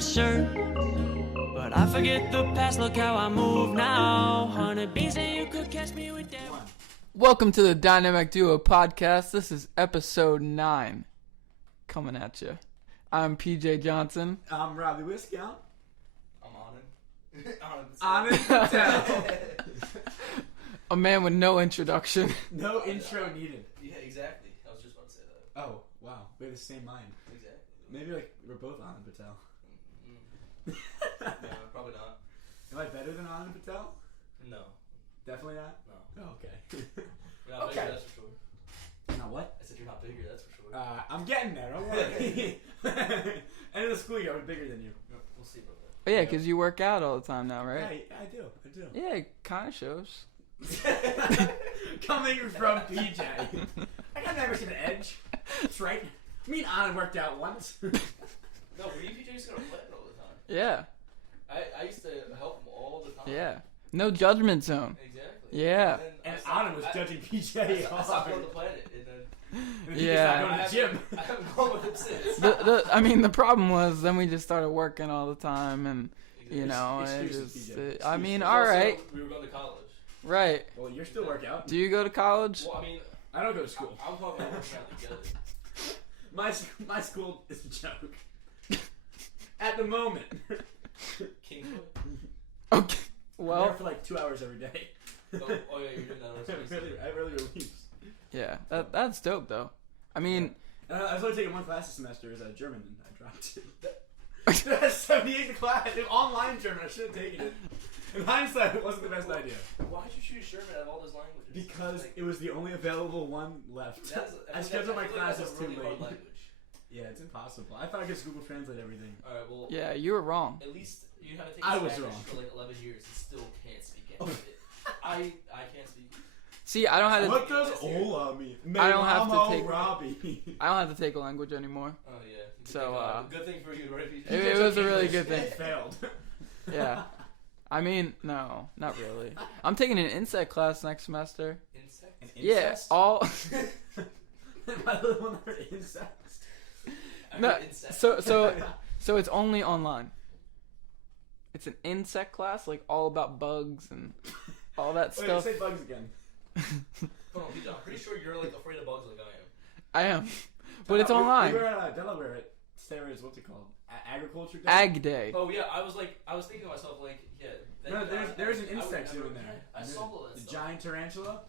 a shirt. But I forget the past, look how I move now. 100 beans and you could catch me with that. Welcome to the Dynamic Duo podcast. This is episode 9 coming at you. I'm PJ Johnson. I'm Robbie Wiscount. I'm Anand Patel. A man with no introduction. No intro needed. Yeah, exactly. I was just about to say that. Oh, wow. We have the same mind. Exactly. Maybe like we're both Anand Patel. No, probably not. Am I better than Anand Patel? No. Definitely not? No. Oh, okay. You're not Okay. bigger, that's for sure. Now what? I said you're not bigger, that's for sure. I'm getting there. Don't worry. End of the school year, I'm bigger than you. We'll see, brother. Oh, yeah, because you work out all the time now, right? Yeah, I do. Yeah, it kind of shows. Coming from PJ. I got never seen an edge. That's right. Me and Anand worked out once. No, but you PJ used to go to Planet all the time. Yeah, I used to help him all the time. yeah. No judgment zone. Exactly. Yeah. And Anand was judging PJ I stopped hard. going to Planet, and then Yeah. Going to the gym. I haven't gone with him since. The problem was then we just started working all the time, and you know, it Excuses, just. PJ. I mean, Also, all right, We were going to college. right. Well, you're still working out. Do you go to college? Well, I mean, I don't go to school. I'm probably working out together. My school is a joke. At the moment. Kingswood? Okay. I'm Well, there for like 2 hours every day. Oh, yeah, you're doing that on Tuesday. I really release. yeah, that's dope though. I mean, I was only taking one class this semester is German, and I dropped it. That's 78 class. It was online German. I should have taken it. In hindsight, it wasn't the best idea. Why did you choose German out of all those languages? Because Like, it was the only available one left. I scheduled my classes too really hard late. language. Yeah, it's impossible. I thought I could just Google Translate everything. Alright, well, yeah, you were wrong. at least you haven't I taken was Spanish wrong. for like 11 years and still can't speak any of it. I can't speak. See, I don't have to. What does hola mean? I don't have to Mamo take- Robbie. I don't have to take a language anymore. Oh yeah. So, good thing for you, right? It was a really good thing. It failed. Yeah. I mean, no, not really. I'm taking an insect class next semester. Insect? An Yeah, incest? all. My little one heard incest. I No, heard insect. So it's only online. It's an insect class, like all about bugs and all that Wait, stuff. say bugs again. Hold on, Peter, I'm pretty sure you're like afraid of bugs like I am. I am, but it's online. We were at Delaware at Sarah's, what's it called? Agriculture Day? Ag Day. Oh yeah, I was thinking to myself like, yeah. No, there's an I would insect zoo never- in there. I saw all that The stuff. giant tarantula.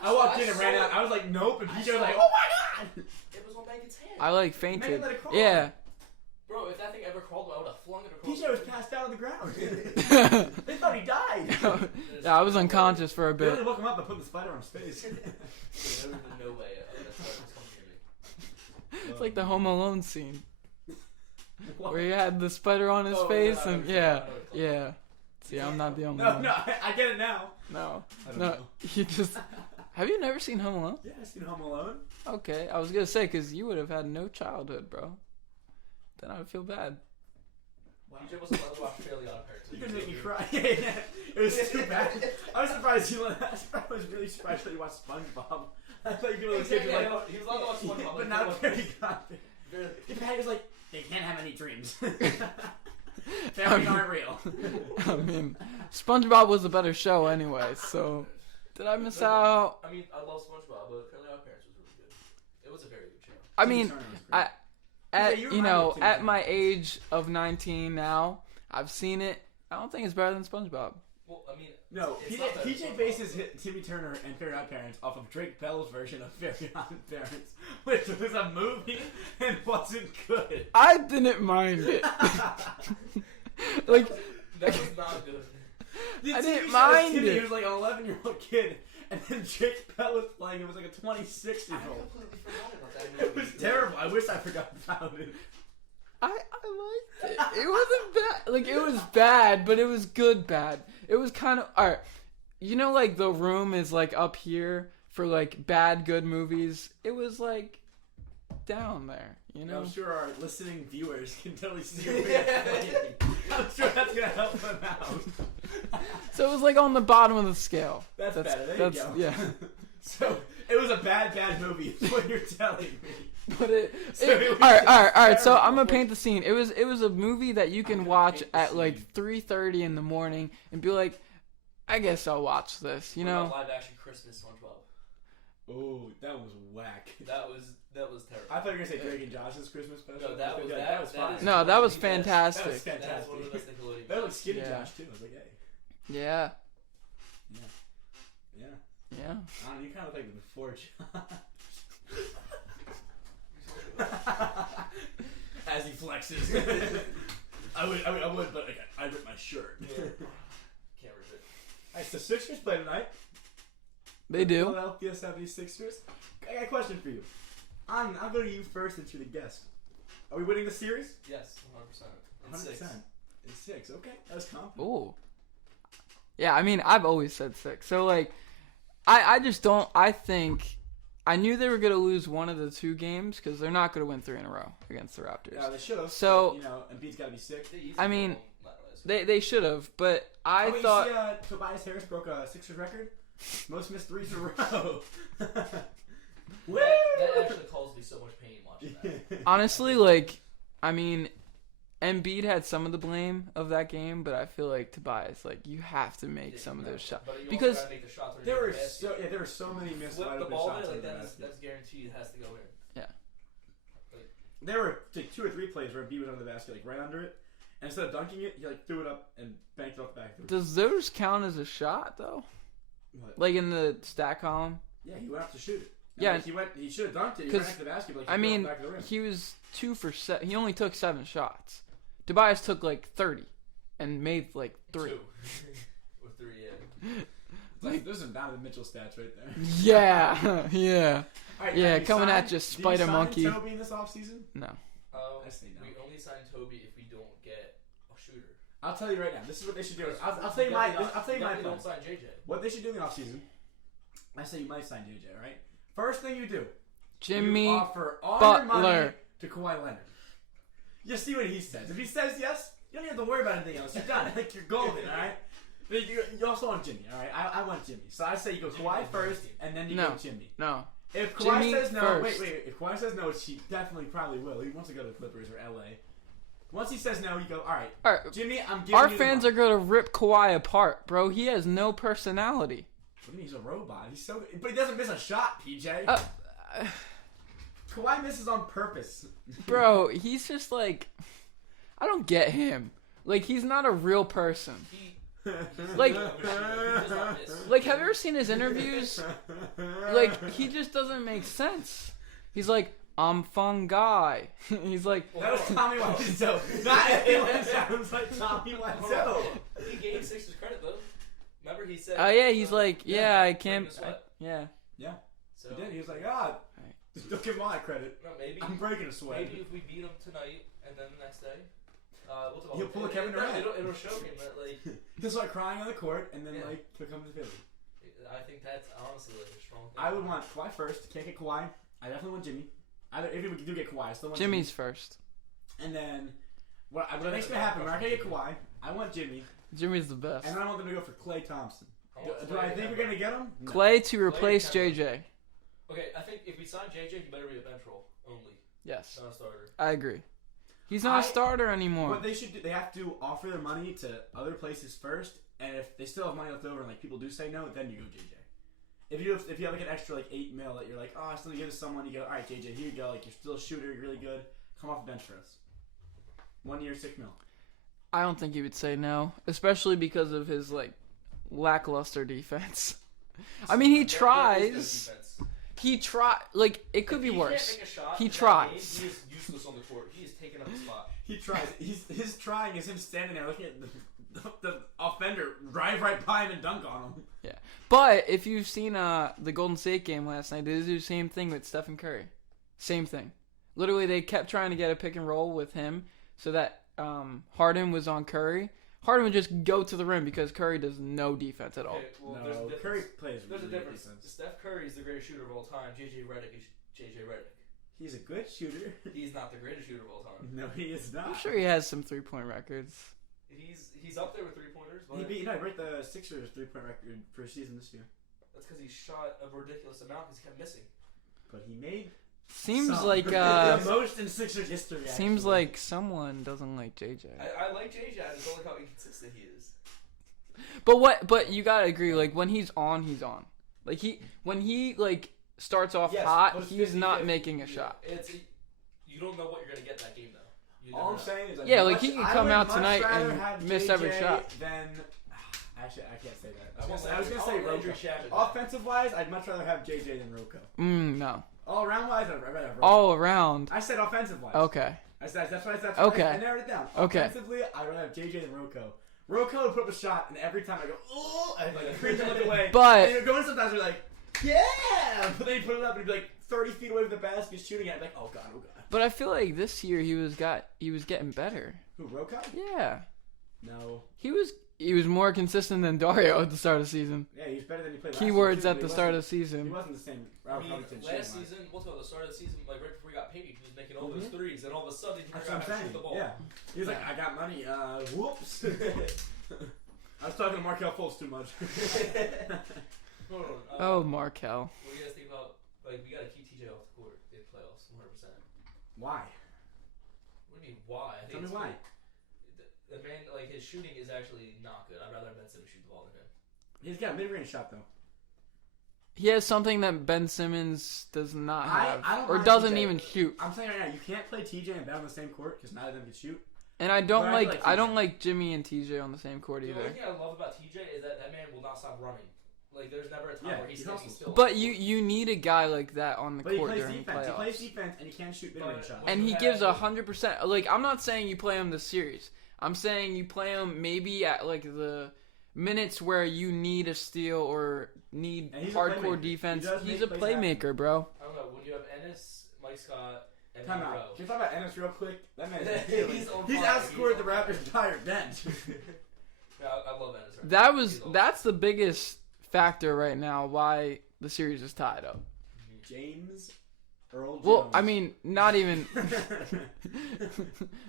I walked in and ran out. I was like, nope. And I PJ was saw like, it. oh my god! It was on Megan's hand. I like Megan fainted. let it crawl. Yeah. Bro, if that thing ever crawled, I would have flung it across. PJ was passed out on the ground. They thought he died. Yeah, I was unconscious for a They only bit. woke him up by putting the spider on his face. There's no way that spider was coming near me. It's like the Home Alone scene What? where he had the spider on his Oh, face, yeah, I and know yeah, what you're talking yeah. See, I'm not the only No, one. no, I get it now. No, I don't no. know. You just. Have you never seen Home Alone? Yeah, I seen Home Alone. Okay, I was gonna say because you would have had no childhood, bro. Then I would feel bad. PJ wasn't allowed to watch Fairly Odd Parents. You could make me cry. Yeah, it was too bad. I was surprised you. I was really surprised that you watched SpongeBob. I thought you were those kids who Exactly, were like, he was allowed to watch SpongeBob, but like, not what? very godly. Barely. Your dad was like, they can't have any dreams. Families aren't real. I mean, SpongeBob was a better show anyway. So, did I miss out? I mean, I love SpongeBob, but Fairly Odd Parents was really good. It was a very good show. I mean, I. at you you remind me know, of Tim at Turner. my age of 19 now, I've seen it. I don't think it's better than SpongeBob. Well, I mean, No, it's not that PJ SpongeBob. bases Timmy Turner and Fairly Odd Parents off of Drake Bell's version of Fairly Odd Parents, which was a movie and wasn't good. I didn't mind it. Like, That was not good. The I TV didn't show was mind Timmy, it. He was like an 11-year-old kid, and then Drake Bell was playing. It was like a 26-year-old. completely forgot about that It was terrible. I wish I forgot about it. I liked it. It wasn't bad. Like, it was bad, but it was good bad. It was kind of alright. You know, like The Room is like up here for like bad good movies. It was like down there. You know. I'm sure our listening viewers can totally see your way of playing. I'm sure that's gonna help them out. So it was like on the bottom of the scale. That's better. There that's you go. yeah. So it was a bad movie. Is what you're telling me. But So all right. So I'm gonna terrible. paint the scene. It was a movie that you can gonna watch paint the at like scene. 3:30 in the morning and be like, I guess I'll watch this. You What know? about live action Christmas SpongeBob? Oh, that was whack. That was terrible. I thought you were gonna say Drake and Josh's Christmas special. No, that was fine. is No, that was the best- fantastic. That was That is fantastic. one of the best Nickelodeon. That was Skinny Yeah. Josh too. I was like, hey, Yeah. yeah. Yeah. I don't know, you kind of look like the before Josh. As he flexes. I would, but like, I rip my shirt. Yeah. Can't rip it. Alright, so Sixers play tonight. They do. Philadelphia 76ers. I got a question for you. I'll go to you first since you're the guest. Are we winning the series? Yes, 100%. 100%. It's 6. Okay, that was confident. Ooh. Yeah, I mean, I've always said 6. So like, I just don't. I think I knew they were gonna lose one of the 2 games because they're not gonna win 3 in a row against the Raptors. Yeah, they should have. So- you know, Embiid's got to be sick. I mean, They should have, but I You thought. see, Tobias Harris broke a Sixers record. Most missed threes in a row. Woo! That actually caused me so much pain watching that. Honestly, like, I mean, Embiid had some of the blame of that game, but I feel like Tobias, like, you have to make some of those shots But you because also gotta make the shots where There you were get the basket. there were so many missed Flip wide the open ball shots. there, in like the that's basket. guaranteed. It has to go in. There were like 2 or 3 plays where Embiid was under the basket, like right under it, and instead of dunking it, he like threw it up and banked it off the back. does those count as a shot though? What? Like in the stat column? Yeah, he went up to shoot it. And, Yeah. like, he should have dunked it. He 'Cause, ran back to the basket, but like, I he threw it mean, back to the rim. he was 2 for 7. He only took 7 shots. Tobias took like 30 and made like 3. 2. With 3, yeah. Like, those are Donovan Mitchell stats right there. Yeah, yeah. All right, Yeah, have you coming at signed- you, did Spider sign Monkey. Toby in this offseason? No. I say no. We only sign Toby if we don't get a shooter. I'll tell you right now. This is what they should do. I'll tell you my. I'll tell you my plan. Don't sign JJ. What they should do in the offseason. I say you might sign JJ. All right. First thing you do. Jimmy You offer all your money Butler. to Kawhi Leonard. You see what he says. If he says yes, you don't even have to worry about anything else. You're done. Like you're golden. All right. But you also want Jimmy. All right. I want Jimmy. So I say you go Kawhi first, and then you No. go Jimmy. No. If Kawhi Jimmy says no, first. wait. If Kawhi says no, which he definitely probably will. He wants to go to the Clippers or LA. Once he says no, you go. All right, All right. Jimmy. I'm giving Our you fans the are gonna rip Kawhi apart, bro. He has no personality. What do you mean he's a robot? He's so, but he doesn't miss a shot, PJ. Uh, Kawhi misses on purpose. Bro, he's just like, I don't get him. Like, he's not a real person. Like- he does not miss. Like, have you ever seen his interviews? Like, he just doesn't make sense. He's like, I'm fungi. He's like, That was Tommy Wiseau. Not anyone sounds like Tommy Wiseau. He gave Sixers credit though. Remember he said. oh yeah, he's like, yeah, I breaking can't. the sweat. Yeah. Yeah, So he did. He was like, ah, don't give him all that credit. no, maybe I'm breaking a sweat. maybe if we beat him tonight and then the next day, what's it He'll pull a Kevin Durant. It'll show him that like He'll start crying on the court, and then Yeah. like he'll come to Philly. I think that's honestly like a strong thing. I would want Kawhi first. Can't get Kawhi. I definitely want Jimmy. Either if we do get Kawhi, I still want Jimmy's first. Jimmy. And then what makes me happen? We're not gonna get Kawhi. I want Jimmy, Jimmy's the best. and I want them to go for Klay Thompson. want Do I Klay think we're Kemba. gonna get him? No. Clay to replace Kemba. JJ. Okay, I think if we sign JJ, he better be a bench role only, Yes, not a starter. I agree. He's not a starter anymore. What they should do, they have to offer their money to other places first, and if they still have money left over and like people do say no, then you go JJ. If you have like an extra like $8 million that you're like, oh, I still give it to someone, you go, all right, JJ, here you go. Like you're still a shooter, you're really good. Come off the bench for us. 1 year, $6 million. I don't think he would say no, especially because of his like lackluster defense. I mean, he tries. He try like it could be worse. Can't make a shot He in that tries. game, he is useless on the court. He is taking up a spot. He tries. His trying is him standing there looking at the offender drive right by him and dunk on him. Yeah, but if you've seen the Golden State game last night, they did the same thing with Stephen Curry. Same thing. Literally, they kept trying to get a pick and roll with him so that Harden was on Curry. Harden would just go to the rim because Curry does no defense at all. Okay, well, there's a No, difference. Curry plays There's a really difference. defense. Steph Curry is the greatest shooter of all time. JJ Redick is JJ Redick. He's a good shooter. He's not the greatest shooter of all time. No, he is not. I'm sure he has some 3-point records. He's up there with 3-pointers, but He broke the Sixers 3-point record for a season this year. that's because he shot a ridiculous amount because he kept missing. But he made Seems Some. like the most in Sixers history. seems actually. like someone doesn't like JJ. I like JJ. I just don't like how inconsistent he is. But you gotta agree, like when he's on, he's on. Like when he like starts off Yes, hot, but it's he's not 50-50. making a shot. You don't know what you're gonna get that game though. You All never I'm know. saying is, Yeah, I'd like, much- he can I come would out much tonight rather and have miss every JJ shot. Than actually, I can't say that. I I was gonna say Andrew Roko. Shabbat. Offensive wise, I'd much rather have JJ than Roko. No. All around wise, I'd rather have Roko. All around. I said offensive wise. Okay. That's what Okay. I narrowed it down. Okay. Offensively, I'd rather have JJ than Roko. Roko would put up a shot, and every time I go, oh, I like cringe and look away. But- and you're going sometimes, you're like, yeah, but then you put it up and you'd be like 30 feet away from the basket, shooting at it, like, oh god, oh god. But I feel like this year he was getting better. Who, Roko? Yeah. No. He was more consistent than Dario at the start of the season. Yeah, he was better than he played last year, Keywords too, at but the he start of the wasn't- He season. wasn't the same. I Robert mean, Covington last shooting-wise. season, what's the start of the season, like right before he got paid, he was making all those Mhm. threes, and all of a sudden he That's figured what out I'm how to shoot the saying. ball. Yeah. He was like, I got money. Whoops. I was talking to Markel Fultz too much. Hold on. Oh, Markel. What do you guys think about, like, we gotta keep TJ off the court in playoffs, 100%. Why? What do you mean, why? I Tell me it's why. The man, like, his shooting is actually not good. I'd rather have Ben Simmons shoot the ball than him. He's got a mid-range shot though. He has something that Ben Simmons does not have, I don't or mind doesn't TJ. even shoot. I'm saying right now, you can't play TJ and Ben on the same court because neither of them can shoot. And I don't But I like like I don't TJ. like Jimmy and TJ on the same court The only either. thing I love about TJ is that man will not stop running. Like, there's never a time Yeah, where he's he's standing awesome. still. But you need a guy like that on the But he court plays during defense. He plays playoffs. defense and he can't shoot mid-range But- shots. And he You gives have- 100%. Like, I'm not saying you play him the series. I'm saying you play him maybe at like the minutes where you need a steal or need And he's a hardcore playmaker. defense. He does He's make a plays playmaker, bro. I don't know, when you have Ennis, Mike Scott, and Time Monroe. out. Can you talk about Ennis real quick? That man He's on he's fire. outscored He's the on Raptors' entire bench. Yeah, I love Ennis. Right now. He's awesome. That's the biggest factor right now why the series is tied up. James Earl Jones. Well, I mean, not even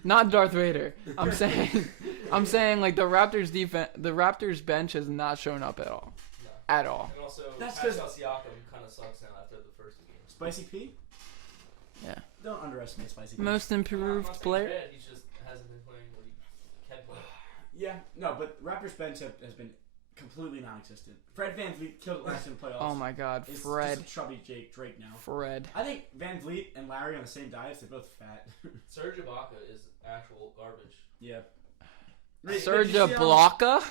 not Darth Vader. I'm saying like the Raptors defense, the Raptors bench has not shown up at all. No. At all. And also, That's Pascal Siakam kind of sucks now after the first two games. Spicy P? Yeah. Don't underestimate Spicy P. Most I'm improved not saying player. bad, he just hasn't been playing what he can play. Yeah, no, but Raptors bench has been completely non-existent. Fred VanVleet killed it last year in the playoffs. Oh my God, It's Fred. just a chubby Drake now. Fred. I think Van Vliet and Larry on the same diets. They're both fat. Serge Ibaka is actual garbage. Yeah. Serge Did you see, Ibaka.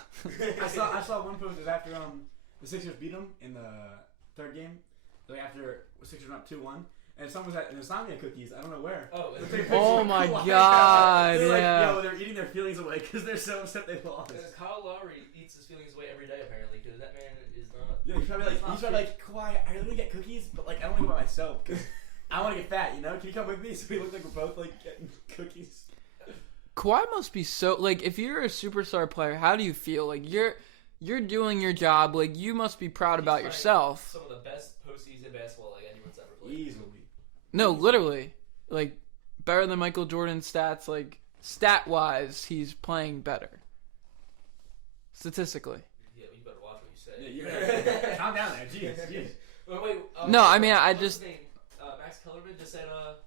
I saw one post. It was after the Sixers beat them in the third game. Like after the Sixers went up 2-1. And someone was at Insomnia Cookies. I don't know where. Oh, But they pictured Oh my Kawhi. God, They're yeah. like, yo, they're eating their feelings away because they're so upset they lost. Kyle Lowry eats his feelings away every day apparently because that man is not. Yeah, he's probably like, Kawhi, I really get cookies, but like I don't want to go by myself because I want to get fat. You know? Can you come with me? So we look like we're both like getting cookies. Kawhi must be so like if you're a superstar player, how do you feel? Like you're doing your job. Like you must be proud He's about playing yourself. Some of the best postseason basketball like anyone's ever played. Easily. No, literally, like better than Michael Jordan's stats. Like stat wise, he's playing better. Statistically. Yeah, but you better watch what you say. Yeah, you're calm down there. Jeez. Wait. No, I mean, I what's just- his name? Max Kellerman just said that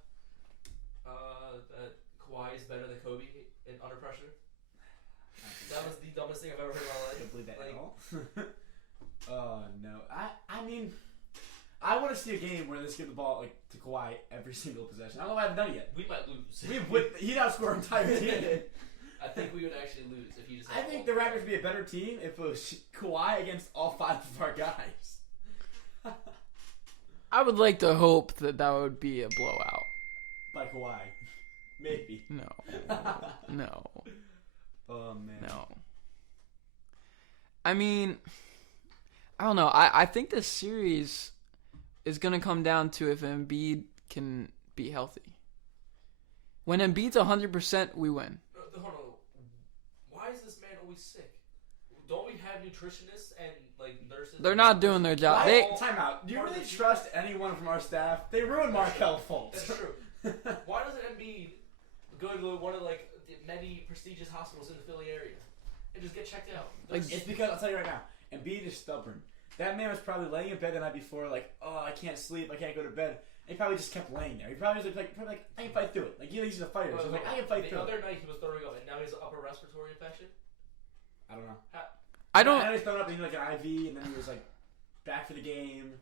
Kawhi is better than Kobe under pressure. That was the dumbest thing I've ever heard in my I life. don't believe that Like, at all. Oh no. I mean, I want to see a game where they just give the ball like to Kawhi every single possession. I don't know why I haven't done it yet. we might lose. He'd outscore our entire team. I think we would actually lose if he just. I think the Raptors would be a better team if it was Kawhi against all 5 of our guys. I would like to hope that would be a blowout. By Kawhi. Maybe. No. No. Oh man. No. I mean, I don't know. I think this series is going to come down to if Embiid can be healthy. When Embiid's 100%, we win. Hold on. Why is this man always sick? Don't we have nutritionists and like nurses? They're not doing their job. Why, They time out. Do you really trust anyone from our staff? They ruined Markel Fultz. That's true. Why doesn't Embiid go to one of like the many prestigious hospitals in the Philly area and just get checked out? Like, It's because, I'll tell you right now, Embiid is stubborn. That man was probably laying in bed the night before like, oh, I can't sleep, I can't go to bed. And he probably just kept laying there. He probably was like, I can fight through it. Like, he's a fighter. So he's like, I can fight the through it. other night he was throwing up, and now he has an upper respiratory infection. I don't know. I don't. And he's throwing up, and he like an IV, and then he was like back for the game.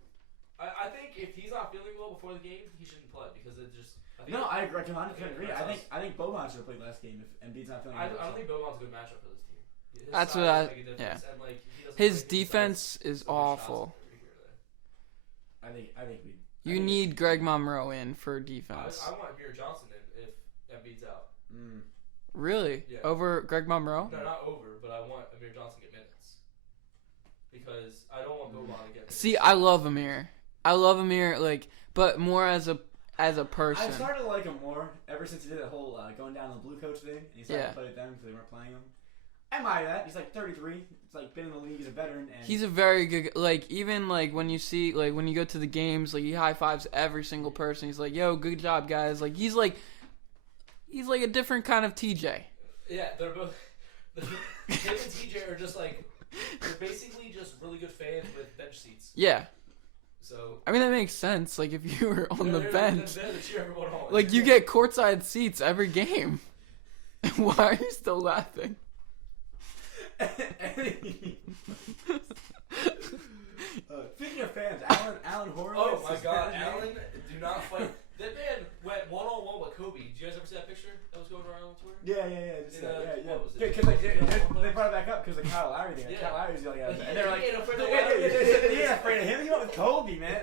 I think if he's not feeling well before the game, he shouldn't play because it just. I agree. I think Boban should have played last game if Embiid's not feeling. I don't think Boban's a good matchup for this team. His That's size what I. doesn't make a difference, Yeah. and, like, he doesn't His play good defense size. is Some good shots awful. over here or there. I think we. You need Greg Monroe in for defense. I want Amir Johnson in if Embiid's out. Really? Yeah. Over Greg Monroe? No, not over, but I want Amir Johnson to get minutes because I don't want Boban to get minutes. See, I love Amir. Like, but more as a person. I started to like him more ever since he did that whole going down the blue coach thing, and he started to play with them because they weren't playing him. I admire that. He's like 33. It's like been in the league. He's a veteran. And He's a very good. Like, even like when you see, like when you go to the games, like he high fives every single person. He's like, "Yo, good job, guys." Like he's like a different kind of TJ. Yeah, they're both. Him and TJ are just like they're basically just really good fans with bench seats. Yeah. So I mean that makes sense. Like if you were on the bench, they're the cheer everyone on. like you get courtside seats every game. Why are you still laughing? Speaking of fans, Alan Horowitz. Oh my God, Alan, do not fight. That man went one-on-one with Kobe. Did you guys ever see that picture that was going around on Twitter? Yeah. What was it? Because they brought it back up because of Kyle Lowry thing. Yeah. Kyle Lowry's yelling at him, He and they're like, ain't afraid of "Wait, Lowry." he ain't afraid of him. He went with Kobe, man."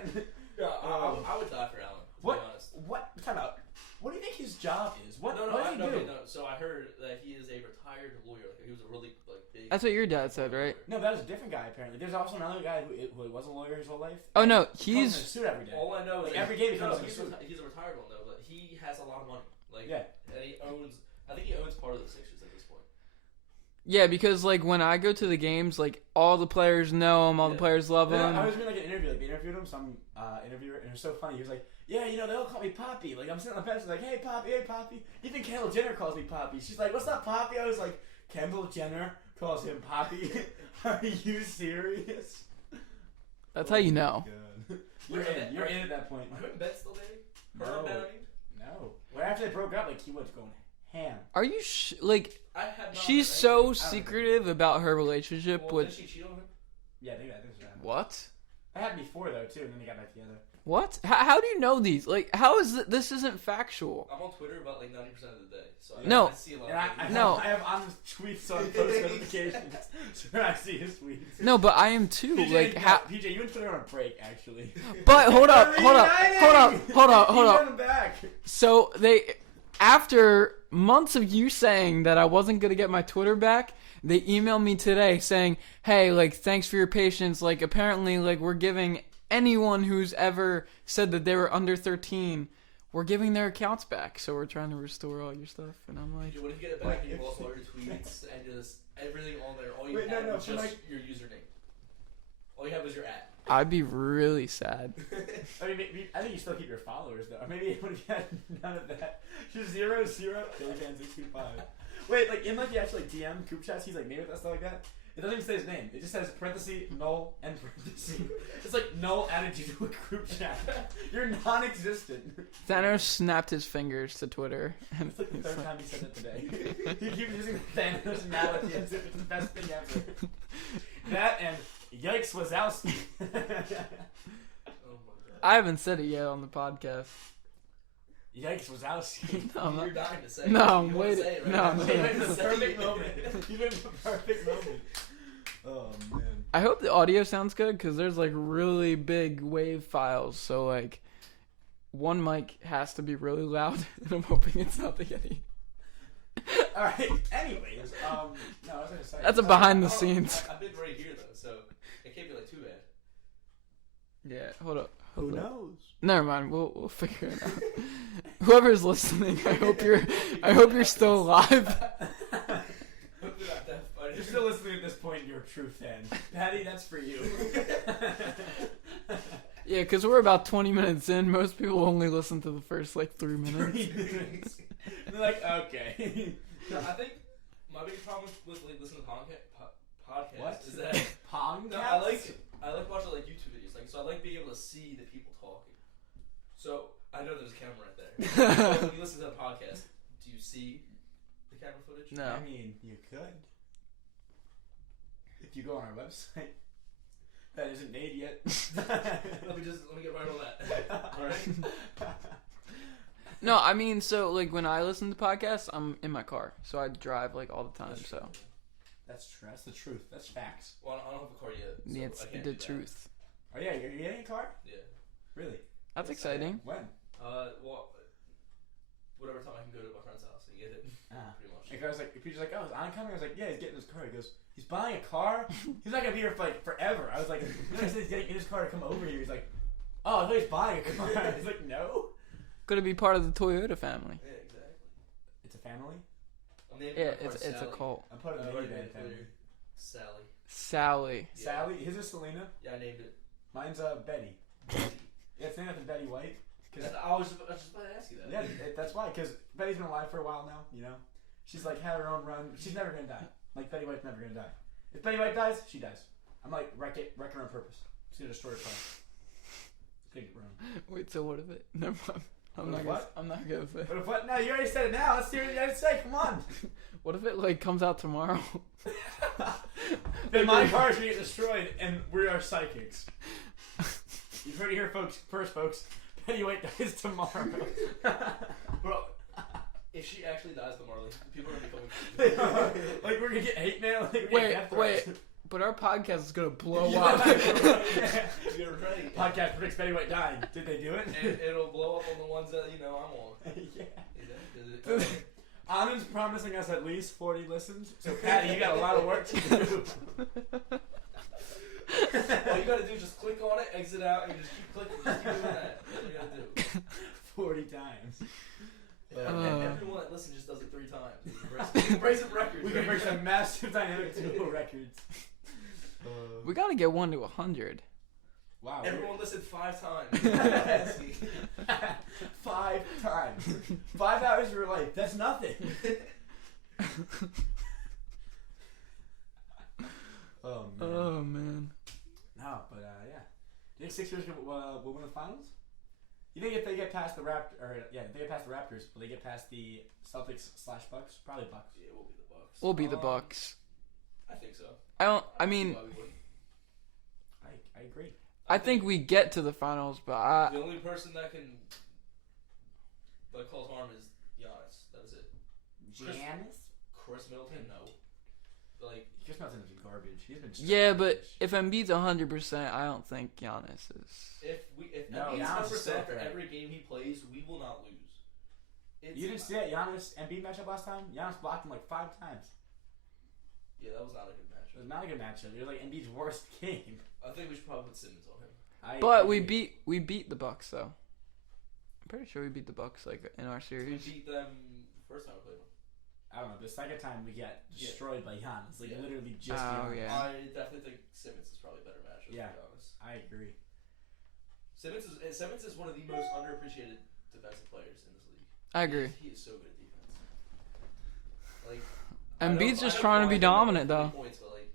Yeah, I would die for Alan. To What? be honest. What? Time out. What do you think his job is? What No, does he do? no. So I heard that he is a retired lawyer. Like, he was a really big. That's what your dad said, right? No, that was a different guy apparently. There's also another guy who was a lawyer his whole life. Oh no, He comes in a he's suit every day. All I know is Like, that every game he no, comes in a he's, suit. he's a retired one though, but he has a lot of money. Like, Yeah. and he owns. I think he owns part of the Sixers at this point. yeah, because like when I go to the games, like all the players know him, all the Yeah. players love him. I was reading like an interview. Like they interviewed him, some interviewer, and it was so funny. He was like, "Yeah, you know, they all call me Poppy. Like I'm sitting on the bench, like, hey Poppy. Even Kendall Jenner calls me Poppy. She's like, what's up, Poppy? I was like, Kendall Jenner calls him Poppy. Are you serious? That's how you know. You're in. You're in at that point. Are him and Ben still dating? No. Her and Ben, I mean? No. Well, after they broke up, like he was going ham. Are you like? I have not She's heard so anything. secretive about her relationship Well, with. did she cheat on him? Yeah, I think that was happened. What? That happened before though too, and then they got back together. What? How do you know these? Like, how is this isn't factual? I'm on Twitter about like 90% of the day, so No. I see a lot. And of things. No. I have on tweets on post notifications, so I see his tweets. No, but I am too. PJ, Like, how? PJ, you and Twitter are on a break actually. But hold up. He's running back. So after months of you saying that I wasn't gonna get my Twitter back, they emailed me today saying, "Hey, like, thanks for your patience. Like, apparently, like, we're giving anyone who's ever said that they were under 13, we're giving their accounts back. So we're trying to restore all your stuff." And I'm like, What if you get it back and you lost all your tweets and just everything on there? All you Wait, had no, was so just like- your username. All you had was your @ I'd be really sad. I mean, I think you still keep your followers though. Or maybe what if you had none of that? Just 0, Philly fans 625. Wait, like in like the actual like DM group chats, he's like made with that stuff like that. It doesn't even say his name. It just says parenthesis null and parenthesis. It's like null added you to a group chat. You're non-existent. Thanos snapped his fingers to Twitter. And It's like the third time he said it today. He keeps using the Thanos analogy as if it's the best thing ever. That and yikes Wazowski. Oh my god. I haven't said it yet on the podcast. Yikes Wazowski. No, I'm You're not. dying to say it. No, I'm You wanna waiting. say it right No, now. I'm He waiting. went in the perfect moment. He went in the perfect moment. Oh man. I hope the audio sounds good because there's like really big wave files. So like, one mic has to be really loud, and I'm hoping it's not the Yeti. All right. Anyways, no, I was gonna say. That's a behind the scenes. I've been right here though, so it can't be like too bad. Yeah, hold up. Who Hold up. knows? Never mind. We'll figure it out. Whoever's listening, I hope you're still alive. Hopefully not that funny. If you're still listening at this point, you're a true fan. Patty, that's for you. Yeah, because we're about 20 minutes in. Most people only listen to the first like 3 minutes. 3 minutes. And they're like, okay. No, I think my biggest problem with like listening to podcasts What? is that Pong? no, I like watching like YouTube videos. Like, so I like being able to see the people talking. So I know there's a camera right there. But when you listen to the podcast, do you see the camera footage? No. I mean, you could. If you go on our website. That isn't made yet. let me get right on that. Alright. No, I mean, so like when I listen to podcasts, I'm in my car, so I drive like all the time. That's So true. That's true. That's the truth. That's facts. Well, I don't have a car yet. So yeah, it's I can't the do that. truth. Oh yeah, you're getting a car? Yeah. Really? That's exciting. When? Well, whatever time I can go to my friend's house and get it. Pretty much. Like I was like, Peter's like, oh, is oncoming? I was like, yeah, he's getting his car. He goes, he's buying a car? He's not gonna be here for like forever. I was like, he said he's getting in his car to come over here. He's like, oh, I thought he's buying a car. I was like, no. Gonna be part of the Toyota family. Yeah, exactly. It's a family. I'm naming Yeah, my car it's a Sally. cult. I'm part of the Right minivan there, family. clear. Sally. Sally. Yeah. Sally, his is Selena. Yeah, I named it. Mine's Betty. Yeah, it's named after Betty White. Cause I was just about to ask you that. yeah, that's why. Because Betty's been alive for a while now. You know, she's like had her own run. She's never gonna die. Like Betty White's never gonna die. If Betty White dies, she dies. I'm like wreck her on purpose. She's gonna destroy her car. It's gonna get wrong. Wait, so what if it? Never mind. I'm What not if gonna. what? I'm not gonna say. But if what? No, you already said it now. Let's hear what you had to say. Come on. What if it like comes out tomorrow? Then my car's gonna get destroyed, and we are psychics. You've heard it here, folks. First, folks. Betty White dies tomorrow. Bro, if she actually dies tomorrow, like, people are gonna be coming. Like we're gonna get hate mail. Like, we're gonna get death Wait. threats. But our podcast is gonna blow Yeah. up. You're right. Podcast predicts Betty White dying. Did they do it? It'll blow up on the ones that I'm on. Yeah. Is it? Anand's promising us at least 40 listens. So Patty, you got a lot of work to do. All you gotta do is just click on it, exit out, and just keep clicking. Just keep doing that. That's what you gotta do. 40 times. And everyone that listens just does it 3 times. We can break some records. We can break some massive dynamic duo records. We gotta get 1 to 100. Wow. Everyone listened 5 times. 5 times. 5 hours of your life. That's nothing. Oh man. Oh man. No, but yeah. Do you think Sixers will win the finals? You think if they get past the if they get past the Raptors, will they get past the Celtics/Bucks? Probably Bucks. Yeah, we'll be the Bucks. We'll be the Bucks. I think so. I mean, Why we wouldn't. I agree. I think we get to the finals, but The only person that can cause harm is Giannis. That is it. Chris Middleton, no. Like, Chris Middleton's garbage. He's been yeah, but if Embiid's 100%, I don't think Giannis is. if No, Embiid's Giannis is 100% so for bad. every game he plays, we will not lose. You didn't see that Giannis Embiid matchup last time? Giannis blocked him like 5 times. Yeah, that was not a good It matchup. was not a good matchup. It was like Embiid's worst game. I think we should probably put Simmons on him. But we beat the Bucks though. I'm pretty sure we beat the Bucks like in our We series. beat them the first time we played them. I don't know. The second time we got destroyed by Giannis. Like Yeah. literally just Oh, Giannis. yeah. I definitely think Simmons is probably a better matchup. Yeah. To be honest. I agree. Simmons is one of the most underappreciated defensive players in this league. I agree. He is so good at defense. Like, Embiid's I just know trying to be Kawhi didn't dominant get though. 20 points, but like,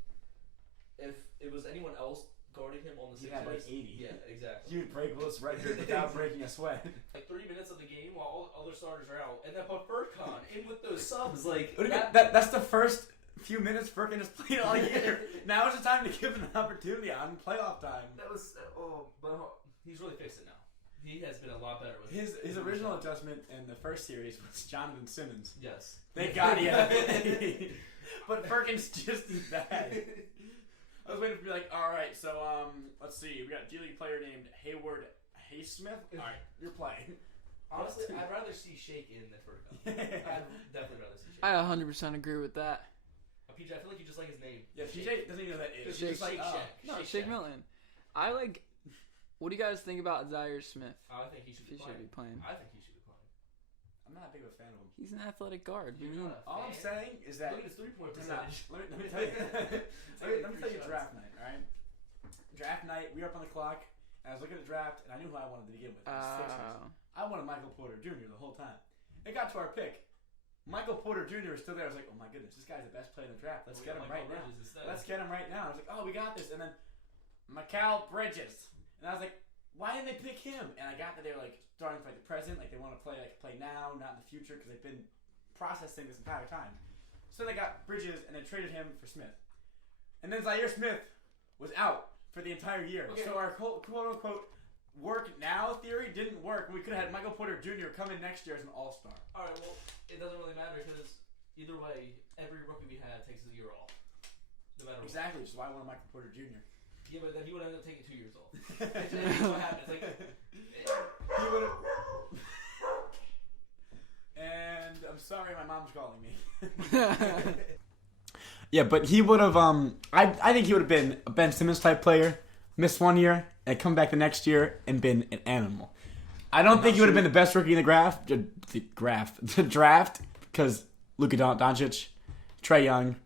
if it was anyone else guarding him on the He Sixers, had like 80. yeah, exactly. You would break Will's record without breaking a sweat. Like 3 minutes of the game while all the other starters are out, and then put Furkan in with those subs. Like That's the first few minutes Furkan has played all year. Now is the time to give him an opportunity on playoff time. that was but he's really fixed it now. He has been a lot better with His original adjustment in the first series was Jonathan Simmons. Yes. Thank God he had it. But Furkan's just as bad. I was waiting for you like, alright, so let's see. We got a G League player named Hayward Haysmith. Alright, you're playing. Honestly, I'd rather see Shake in than Furkan. I'd definitely rather see Shake. I 100% agree with that. PJ, I feel like you just like his name. Yeah, PJ doesn't even know what that is. Shake, He's just like, Shake, oh. Shaq. No, Shake Shake Shack. Milton. I like. What do you guys think about Zaire Smith? I think he should be He playing. should be playing. I think he should be playing. I'm not that big of a fan of him. He's an athletic guard. You're dude. not a All I'm fan? saying is that Look at his 3-point No, percentage. let me tell you. let me tell you draft night, alright? Draft night, we were up on the clock, and I was looking at the draft, and I knew who I wanted to begin with. It was Sixers. I wanted Michael Porter Jr. the whole time. It got to our pick. Michael Porter Jr. was still there. I was like, oh my goodness, this guy's the best player in the draft. Let's get him right now. Let's get him right now. I was like, oh, we got this. And then Mikal Bridges. And I was like, why didn't they pick him? And I got that they were like starting for like the present, like they want to play now, not in the future, because they've been processing this entire time. So they got Bridges and then traded him for Smith. And then Zaire Smith was out for the entire year. Okay. So our quote-unquote work now theory didn't work. We could have had Michael Porter Jr. come in next year as an all-star. Alright, well, it doesn't really matter because either way, every rookie we had takes a year off. No matter what. Exactly, which is why I wanted Michael Porter Jr. Yeah, but then he would end up taking 2 years off. That's what happens. Like, He would have... And I'm sorry, my mom's calling me. Yeah, but he would have. I think he would have been a Ben Simmons type player, missed 1 year, and come back the next year and been an animal. I don't think he would have been the best rookie in the draft, because Luka Doncic, Trae Young.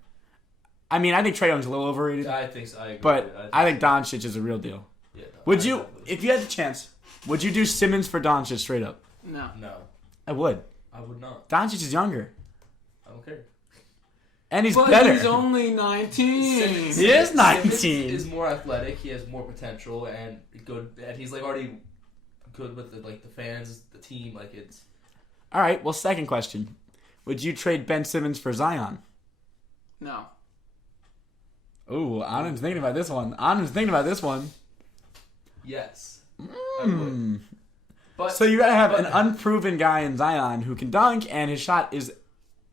I mean, I think Trae Young's a little overrated, I think so. I agree. but I think Doncic is a real deal. Yeah, no, Would I you, definitely- if you had the chance, would you do Simmons for Doncic straight up? No. No, I would. I would not. Doncic is younger, I don't care. and he's But better. he's only 19. Simmons- He is 19. Simmons is more athletic. He has more potential and good. And he's like already good with the fans, the team. Like it's. All right. Well, second question: would you trade Ben Simmons for Zion? No. Ooh, Anand's thinking about this one. Yes. I would. But So you gotta have an unproven guy in Zion who can dunk, and his shot is,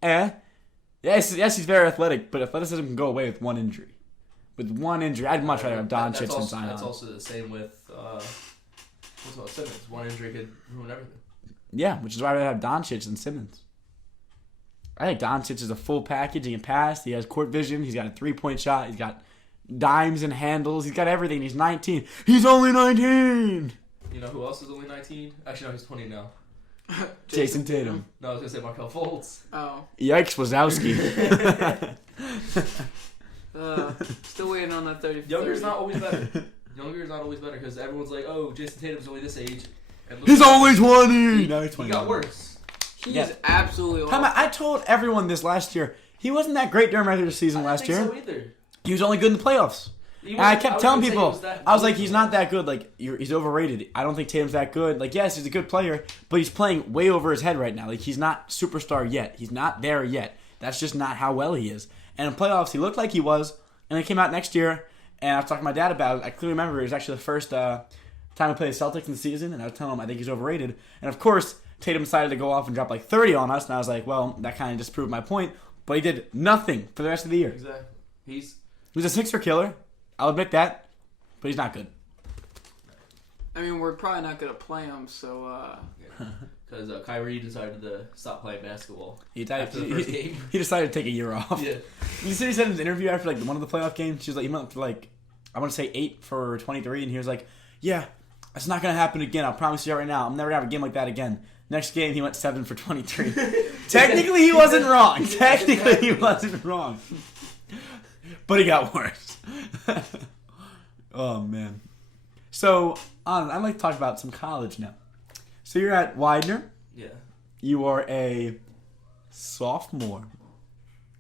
Yes, he's very athletic, but athleticism can go away with one injury. With one injury, I'd much rather have that's Doncic than also, Zion. That's also the same with Simmons. One injury could ruin everything. Yeah, which is why I'd rather have Doncic than Simmons. I think Doncic is a full package. He can pass. He has court vision. He's got a three-point shot. He's got dimes and handles. He's got everything. He's 19. He's only 19! You know who else is only 19? Actually, no, he's 20 now. Jason Tatum. No, I was gonna say Markelle Fultz. Oh. Yikes, Wazowski. Still waiting on that 30. Younger is not always better. Younger is not always better because everyone's like, oh, Jason Tatum's only this age. And look He's at- only 20! No, he's He 20. got worse. He Yeah. is absolutely awful. Time out. I told everyone this last year. He wasn't that great during regular season I last didn't year. think so either. He was only good in the playoffs. He And I wasn't- kept was telling gonna say people, he was that I was like, good. he's not that good. Like, he's overrated. I don't think Tatum's that good. Like, yes, he's a good player, but he's playing way over his head right now. Like, he's not superstar yet. He's not there yet. That's just not how well he is. And in playoffs, he looked like he was. And he came out next year, and I was talking to my dad about it. I clearly remember it was actually the first time we played the Celtics in the season, and I was telling him I think he's overrated. And of course, Tatum decided to go off and drop like 30 on us, and I was like, well, that kind of just proved my point. But he did nothing for the rest of the year. Exactly. He was a Sixer killer. I'll admit that. But he's not good. I mean, we're probably not going to play him, so, Because Kyrie decided to stop playing basketball He after the first game. He decided to take a year off. Yeah. You see, he said in his interview after like one of the playoff games, he was like, he went up to like, I want to say 8 for 23, and he was like, yeah, it's not gonna happen again. I'll promise you right now. I'm never gonna have a game like that again. Next game, he went 7 for 23. Technically, he wasn't wrong. Technically, he wasn't wrong. But he got worse. Oh man. So, I'd like to talk about some college now. So you're at Widener. Yeah. You are a sophomore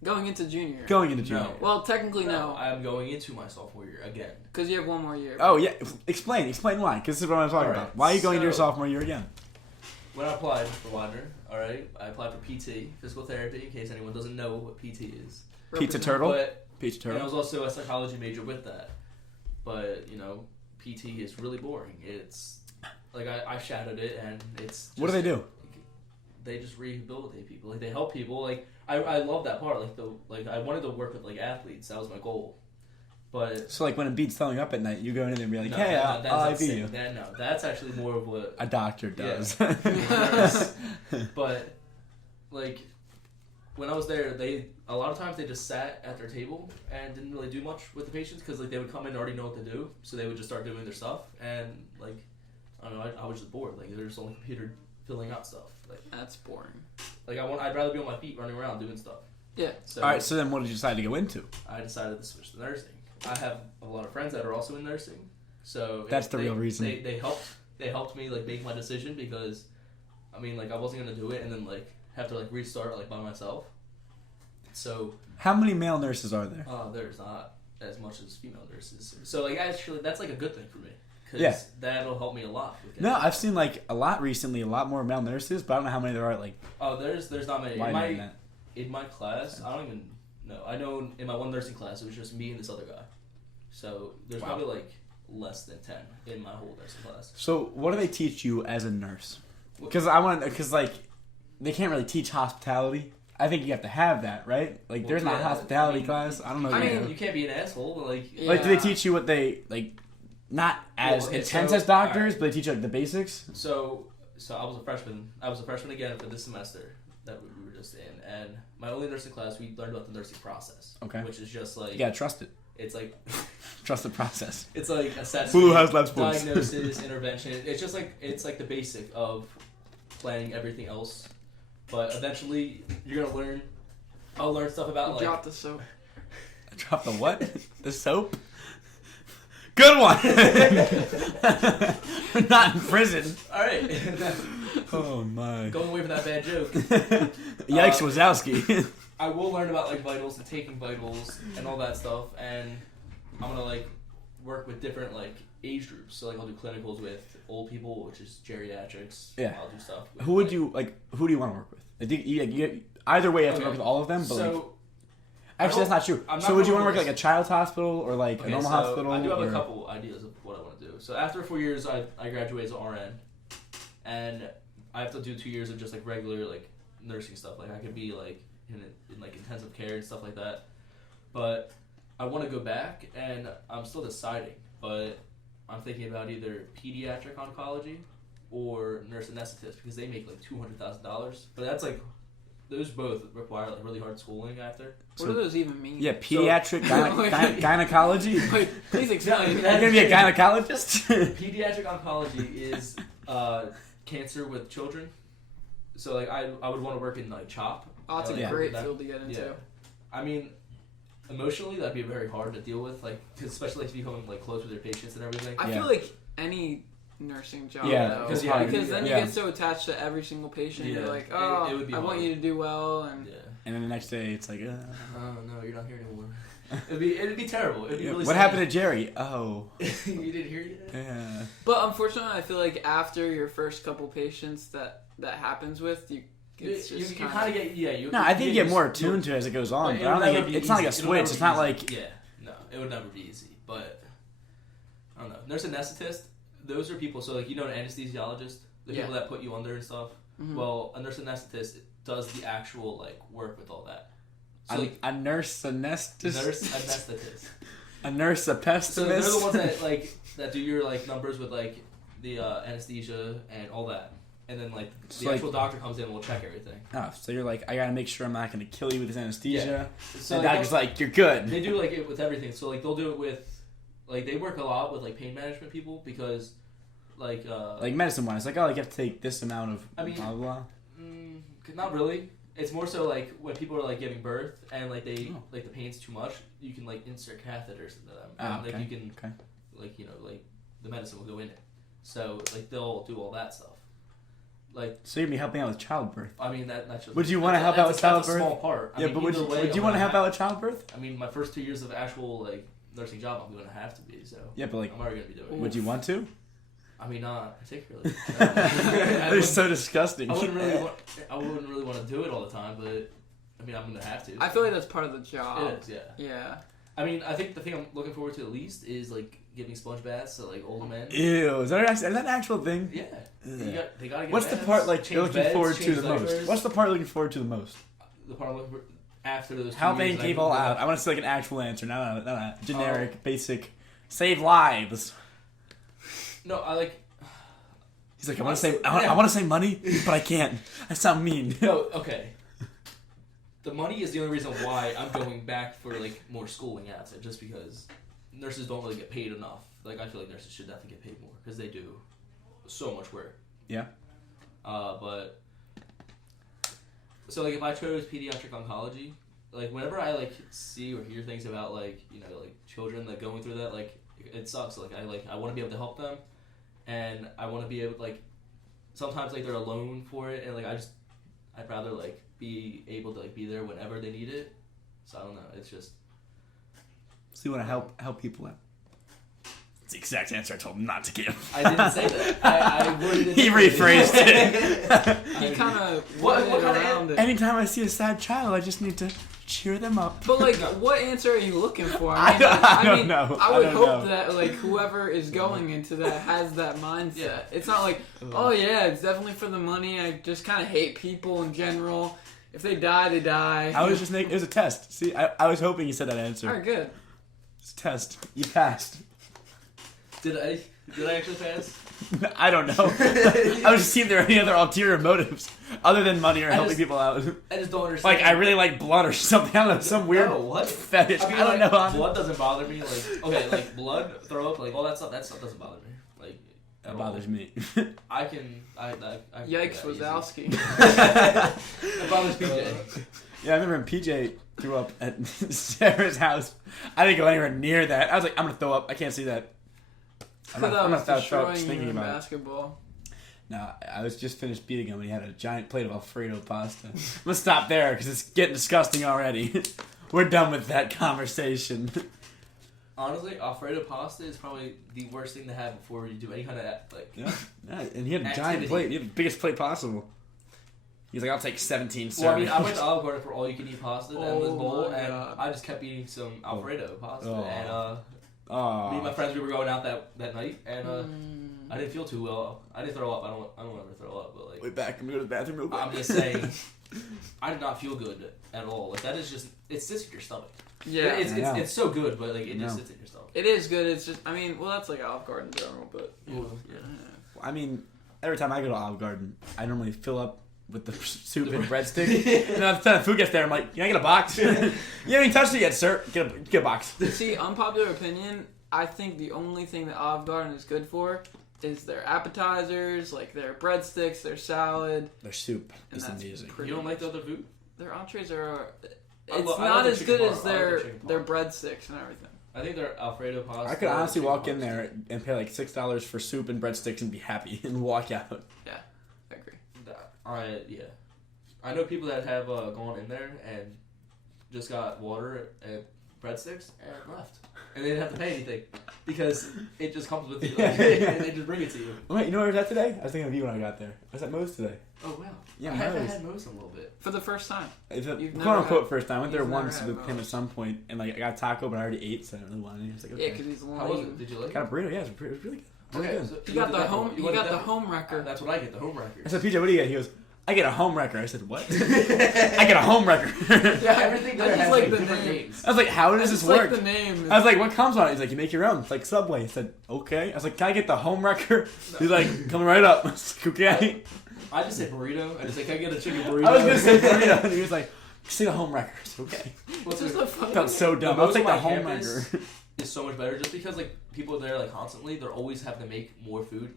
going into junior. going into junior. No. Well, technically No, no, I'm going into my sophomore year again. because you have one more year. Oh yeah, explain why? Because this is what I'm talking All right, about. Why are you going into your so- sophomore year again? When I applied for Widener, alright, I applied for PT, physical therapy, in case anyone doesn't know what PT is. Pizza Represent- turtle. But Pizza and I turtle. was also a psychology major with that. But, you know, PT is really boring. It's like I shadowed it and it's just, What do they do? They just rehabilitate people. Like they help people. Like I love that part. Like I wanted to work with like athletes. That was my goal. But So like when a beat's telling you up at night, you go in and be like, no, "Hey, that- that's I'll not IV sick. you." That's actually more of what A doctor does. But like when I was there, a lot of times they just sat at their table and didn't really do much with the patients because like they would come in and already know what to do, so they would just start doing their stuff and like I don't know, I was just bored. Like they're just on the computer filling out stuff. That's boring. I'd rather be on my feet running around doing stuff. Yeah. So All right. So then, what did you decide to go into? I decided to switch to nursing. I have a lot of friends that are also in nursing, so That's the real reason. They helped me like make my decision because I mean like I wasn't gonna do it and then like have to like restart like by myself. So How many male nurses are there? there's not as much as female nurses. So like actually that's like a good thing for me because Yeah. that'll help me a lot. With No, getting- I've seen like a lot recently, a lot more male nurses, but I don't know how many there are. Like, Oh, there's not many. why doing that? In my class, I don't even know. I know in my one nursing class, it was just me and this other guy. So there's Wow. probably like less than 10 in my whole nursing class. So, what do they teach you as a nurse? Because like, they can't really teach hospitality. I think you have to have that, right? Like, Well, there's not a yeah, hospitality I mean, class. I don't know. I if mean, you You can't be an asshole. Like, Yeah. like, do they teach you what they like? Not as Well, okay, intense so- as doctors, alright. but they teach you like the basics. so I was a freshman. I was a freshman again for this semester that we were just in, and my only nursing class, we learned about the nursing process. Okay. Which is just like You gotta trust it. it's like Trust the process. it's like assessment, Hulu has lab sports. diagnosis, intervention. It's just like the basic of planning everything else. But eventually, you're gonna learn. I'll learn stuff about like Drop the soap. Drop the what? The soap? Good one. We're not in prison. all right. Oh my. Going away from that bad joke. Yikes, Wazowski. I will learn about like vitals and taking vitals and all that stuff, and I'm gonna like work with different like age groups. So like I'll do clinicals with old people, which is geriatrics. Yeah. I'll do stuff. With, Who would like- you like? Who do you want to work with? I think either way, you have to Okay. work with all of them. But like, So actually, that's not true. I'm So not would you want to gonna work work at like a child's hospital or like a okay, normal so hospital? I do have or... a couple ideas of what I want to do. So after 4 years, I graduate as an RN, and I have to do 2 years of just like regular like nursing stuff. Like I could be like in like intensive care and stuff like that. But I want to go back, and I'm still deciding. But I'm thinking about either pediatric oncology or nurse anesthetist because they make like $200,000. But that's like those both require like really hard schooling after. What do those even mean? Yeah, pediatric Like- gynecology. Like, please explain. You're gonna be a gynecologist. Pediatric oncology is cancer with children. So like I would want to work in like CHOP. Oh, it's a Yeah. great That- field to get into. Yeah. I mean, emotionally that'd be very hard to deal with, like 'cause especially if you become like close with your patients and everything. I Yeah. feel like any nursing job, Yeah, though, because because then yeah. you get so attached to every single patient. Yeah. You're like, It- oh, it would be I want hard. you to do well, and Yeah. And then the next day, it's like, Oh no, you're not here anymore. It'd be terrible. It'd be yeah. really. What sad. happened to Jerry? Oh, You didn't hear it? yeah. But unfortunately, I feel like after your first couple patients that happens with, it's You just kind kind of get You, No, I think you get more used- attuned to it as it goes on. But But I don't it'll think never be it's not like a easy. It'll switch. never It's be not easy. like Yeah, no, it would never be easy. But I don't know. Nurse anesthetist, those are people. So like an anesthesiologist, the Yeah. people that put you under and stuff. Mhm. Well, a nurse anesthetist does the actual like work with all that. So like a nurse anesthetist. nurse anesthetist. A nurse a pessimist. So they're the ones that that do your like numbers with like the anesthesia and all that. And then like the So, like- actual doctor comes in and will check everything. Oh, so you're like, I gotta make sure I'm not gonna kill you with this anesthesia. So And like, doctor's like, you're good. they do like it with everything. So like they'll do it with like they work a lot with like pain management people because like Like medicine wise, like, oh, you have to take this amount of I mean- blah blah. not really. It's more so like when people are like giving birth and like they Oh. like the pain's too much, you can like insert catheters into them. Ah, and, like okay. you can Okay. like like the medicine will go in it. So like they'll do all that stuff. Like So you'd be helping out with childbirth. I mean that's just Would you wanna help out with that's a childbirth? small part. I Yeah, mean, but would either you, way, would you I'm want to gonna help out with childbirth? I mean my first 2 years of actual like nursing job I'm gonna have to be, so Yeah, but like, I'm already gonna be doing it. would you want to? I mean not particularly. They're so disgusting. I wouldn't really want to do it all the time, but I mean I'm gonna have to. I feel like that's part of the job. it is, yeah. Yeah. I mean, I think the thing I'm looking forward to the least is like giving sponge baths to like old men. Ew, is that an actual thing? Yeah, Ugh. they gotta get. What's the baths, part like change you're looking beds, forward to change the most? diapers. What's the part looking forward to the most? the part I'm looking for after those? 2 Helping years, people I out. I want to see like an actual answer, not a generic, basic. Save lives. No, I like. He's like, I want to save. I want to save money, but I can't. That sounds mean. No, okay. The money is the only reason why I'm going back for like more schooling after, just because nurses don't really get paid enough. Like I feel like nurses should definitely get paid more because they do so much work. Yeah. But so like if I chose pediatric oncology, like whenever I like see or hear things about like like children like going through that, like it sucks. Like I want to be able to help them, and I want to be able like sometimes like they're alone for it, and like I'd rather like be able to like be there whenever they need it. So I don't know. It's just So you want to help people out. It's the exact answer I told him not to give. I didn't say that. I worded it. He rephrased it. He kind of What what kind of around it. Anytime I see a sad child, I just need to cheer them up. But like, what answer are you looking for? I don't know. I would I don't hope know. that like whoever is going into that has that mindset. It's not like, oh yeah, it's definitely for the money. I just kind of hate people in general. If they die, they die. I was just making. It was a test. See, I was hoping you said that answer. All right, good. It's a test. You passed. Did I actually pass? I don't know. I was just seeing if there were any other ulterior motives other than money or helping just- people out. I just don't understand. Like I really like blood or something. I don't know, some weird No, what? fetish. I mean, I don't like, know. blood doesn't bother me. Like, okay, like blood, throw up, like all that stuff. That stuff doesn't bother me. Like, at That all. bothers me. I can can do Yikes, that easy. Wazowski. It bothers PJ. Yeah, I remember when PJ threw up at Sarah's house. I didn't go anywhere near that. I was like, I'm gonna throw up. I can't see that. I'm Because I was throw up destroying just you thinking in about it. basketball. No, I was just finished beating him and he had a giant plate of Alfredo pasta. Let's stop there because it's getting disgusting already. We're done with that conversation. Honestly, Alfredo pasta is probably the worst thing to have before you do any kind of like. Yeah, and he had a giant Activity. plate. He had the biggest plate possible. He's like, I'll take 17 servings. Well, I mean, I went to Olive Garden for all you can eat pasta and this Oh bowl, my and God. I just kept eating some Alfredo pasta. Oh. And Oh. me and my friends, we were going out that night, and I didn't feel too well. I didn't throw up. I don't want to throw up, but like Wait back. I'm gonna go to the bathroom real quick. I'm just saying, I did not feel good at all. Like that is just it sits in your stomach. Yeah, it's I know. it's so good, but like it I just know. sits in your stomach. it is good. It's just, I mean, well, that's like Olive Garden in general, but Yeah. I mean, every time I go to Olive Garden, I normally fill up with the soup and breadstick. And by the time the food gets there, I'm like, can I get a box? You haven't even touched it yet, sir. Get a box. See, unpopular opinion, I think the only thing that Olive Garden is good for is their appetizers, like their breadsticks, their salad. Their soup And is that's amazing. pretty You don't like much- the other food? Their entrees are. I It's love not the as chicken good parm. as I love the their chicken their parm. breadsticks and everything. I think their Alfredo pasta. I could honestly chicken walk in parm there is and pay like $6 for soup and breadsticks and be happy and walk out. I agree. Yeah. I know people that have gone in there and just got water and breadsticks and left, and they didn't have to pay anything because it just comes with you, like, and they just bring it to you. Wait, you know where I was at today? I was thinking of you when I got there. I was at Moe's today. Oh wow! Yeah, I haven't Moe's. had Moe's in a little bit. For the first time. It's a You've quote never unquote had- first time. I went there you've never once had with him at Moe's. some point, and like I got taco, but I already ate, so I didn't really want any. I was like, okay. Yeah, because he's the one. How was it? Did you like Got it? a burrito. Yeah, it was really good. Really good. So You got went to the that home. one. You went to got the that home one? wrecker. That's what I get. The home wrecker. I said, PJ, what do you get? He goes, I get a home wrecker. I said, what? I get a home wrecker. Yeah, everything I there just has like like the different name. names. I was like, how I does just this like work? the name. I was like, what comes on it? He's like, you make your own. It's like Subway. I said, okay. I was like, can I get the home wrecker? He's like, coming right up. I was like, okay. I just said burrito. I just like, can I get a chicken burrito? I was gonna say burrito, and he was like, say the home wrecker. I said, okay. It's just a fun. I felt so dumb. The I'll take the most of my home campus wrecker. is so much better just because like people there like constantly they're always having to make more food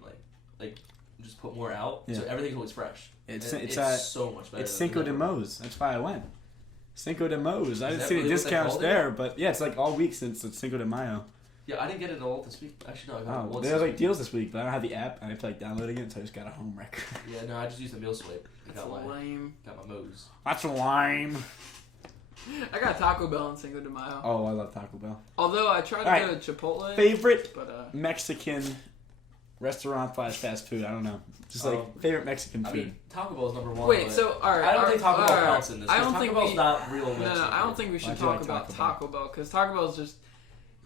like just put more out so Yeah. everything's always fresh. It's And it's so much better. It's than Cinco de Denver. Mo's. That's why I went. Cinco de Mo's. I didn't that see the really what they discounts called it? there, but yeah, it's like all week since it's Cinco de Mayo. Yeah, I didn't get it all this week. Actually, no, I got it Oh, once. there's this like week. deals this week, but I don't have the app. I have to like download it again, so I just got a home wrecker. Yeah, no, I just used the meal swipe. I That's got lame. my Mo's. That's lime. I got Taco Bell on Cinco de Mayo. Oh, I love Taco Bell. Although I tried to Alright. go to Chipotle, Favorite but Mexican restaurant / fast food. I don't know. Just like Oh. favorite Mexican I food. mean, Taco Bell's number one. wait. but So all right. I don't all think right, Taco Bell all right. counts in this. I 'cause don't Taco think Bell's we. not real No, Mexican. no, I don't think we Why'd should you talk like about Taco Bell? Taco Bell because Taco Bell is just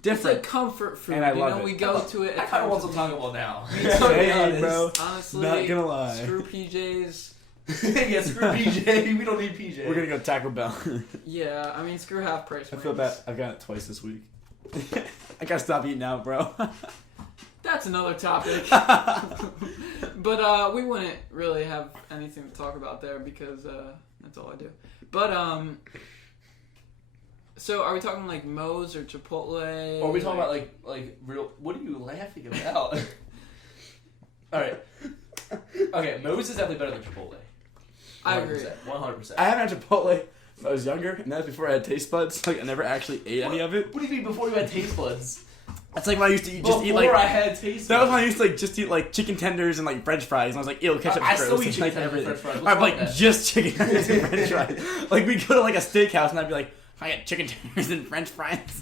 Different. It's a comfort food. And I you love know, it. we go to it. I at kind of want times. some Taco Bell now. Hey, bro. Honestly, Not gonna lie. Screw PJs. Yeah, screw PJ. We don't need PJ. We're gonna go Taco Bell. Yeah, I mean, screw half price. I feel bad. I've got it twice this week. I gotta stop eating out, bro. That's another topic. But we wouldn't really have anything to talk about there because that's all I do. But so are we talking like Moe's or Chipotle? Or are we talking about like real? What are you laughing about? All right. Okay, Moe's is definitely better than Chipotle. I agree. 100%. I haven't had Chipotle when I was younger, and that's before I had taste buds. Like I never actually ate any of it. What do you mean before you had taste buds? That's like when I used to eat, Before eat like. I had taste That was buds. when I used to like just eat like chicken tenders and like French fries, and I was like, "Ew, ketchup I is still gross." eat It's chicken like tenders and everything. French fries. What's I'm wrong like with that? just chicken tenders and French fries. Like we go to like a steakhouse, and I'd be like, "I get chicken tenders and French fries."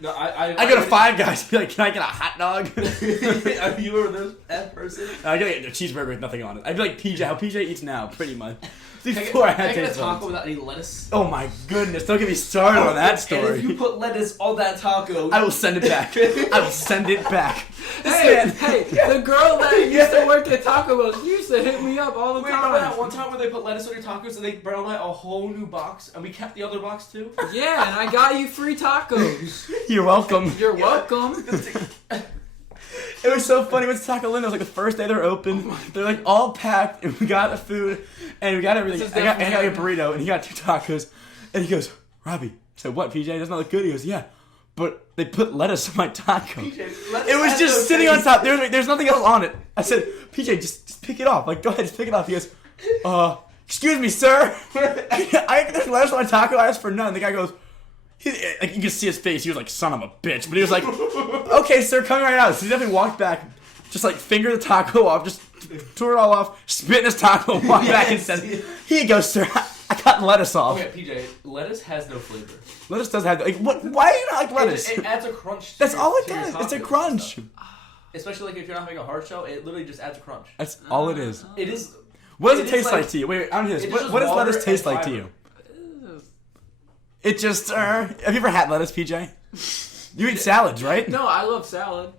No, I go to Five Guys. Be like, can I get a hot dog? Are you were that person? I get a cheeseburger with nothing on it. I'd be like PJ, how PJ eats now, pretty much. Can I Before I get had a taste taco buds. without any lettuce? Oh my goodness! Don't get me started on that And story. if you put lettuce on that taco, I will send it back. I will send it back. Hey, Man. hey, the girl that used to work at Taco Bell, she used to hit me up all the Wait, time. remember that one time where they put lettuce on your tacos and they brought out a whole new box and we kept the other box too? Yeah, and I got you free tacos. You're welcome. You're welcome. It was so funny. We went to Taco Linda. It was like the first day they were open. They're like all packed, and we got the food, and we got everything. This is I got definitely a burrito, and he got 2 tacos, and he goes, Robbie. I said, what, PJ? Doesn't that look good? He goes, yeah, but they put lettuce on my taco. It was just sitting on top. There's nothing else on it. I said, PJ, just pick it off. Like, go ahead, just pick it off. He goes, excuse me, sir. There's lettuce on my taco. I asked for none. The guy goes, like, you can see his face. He was like, son of a bitch. But he was like, okay, sir, coming right out. So he definitely walked back, just like finger the taco off, just tore it all off, spit in his taco, walked back and said, here you go, sir. I got lettuce off. Okay, PJ, lettuce has no flavor. Lettuce does have, like, what? Why do you not like lettuce? It adds a crunch. To That's your, all it to your does. It's a tacos crunch. and stuff. Especially like if you're not having a hard shell, it literally just adds a crunch. That's all it is. It is. What does it is taste like like- to you? Wait, I don't hear it this. is What just does water lettuce taste and like to fiber. you? It just, have you ever had lettuce, PJ? You eat salads, right? No, I love salad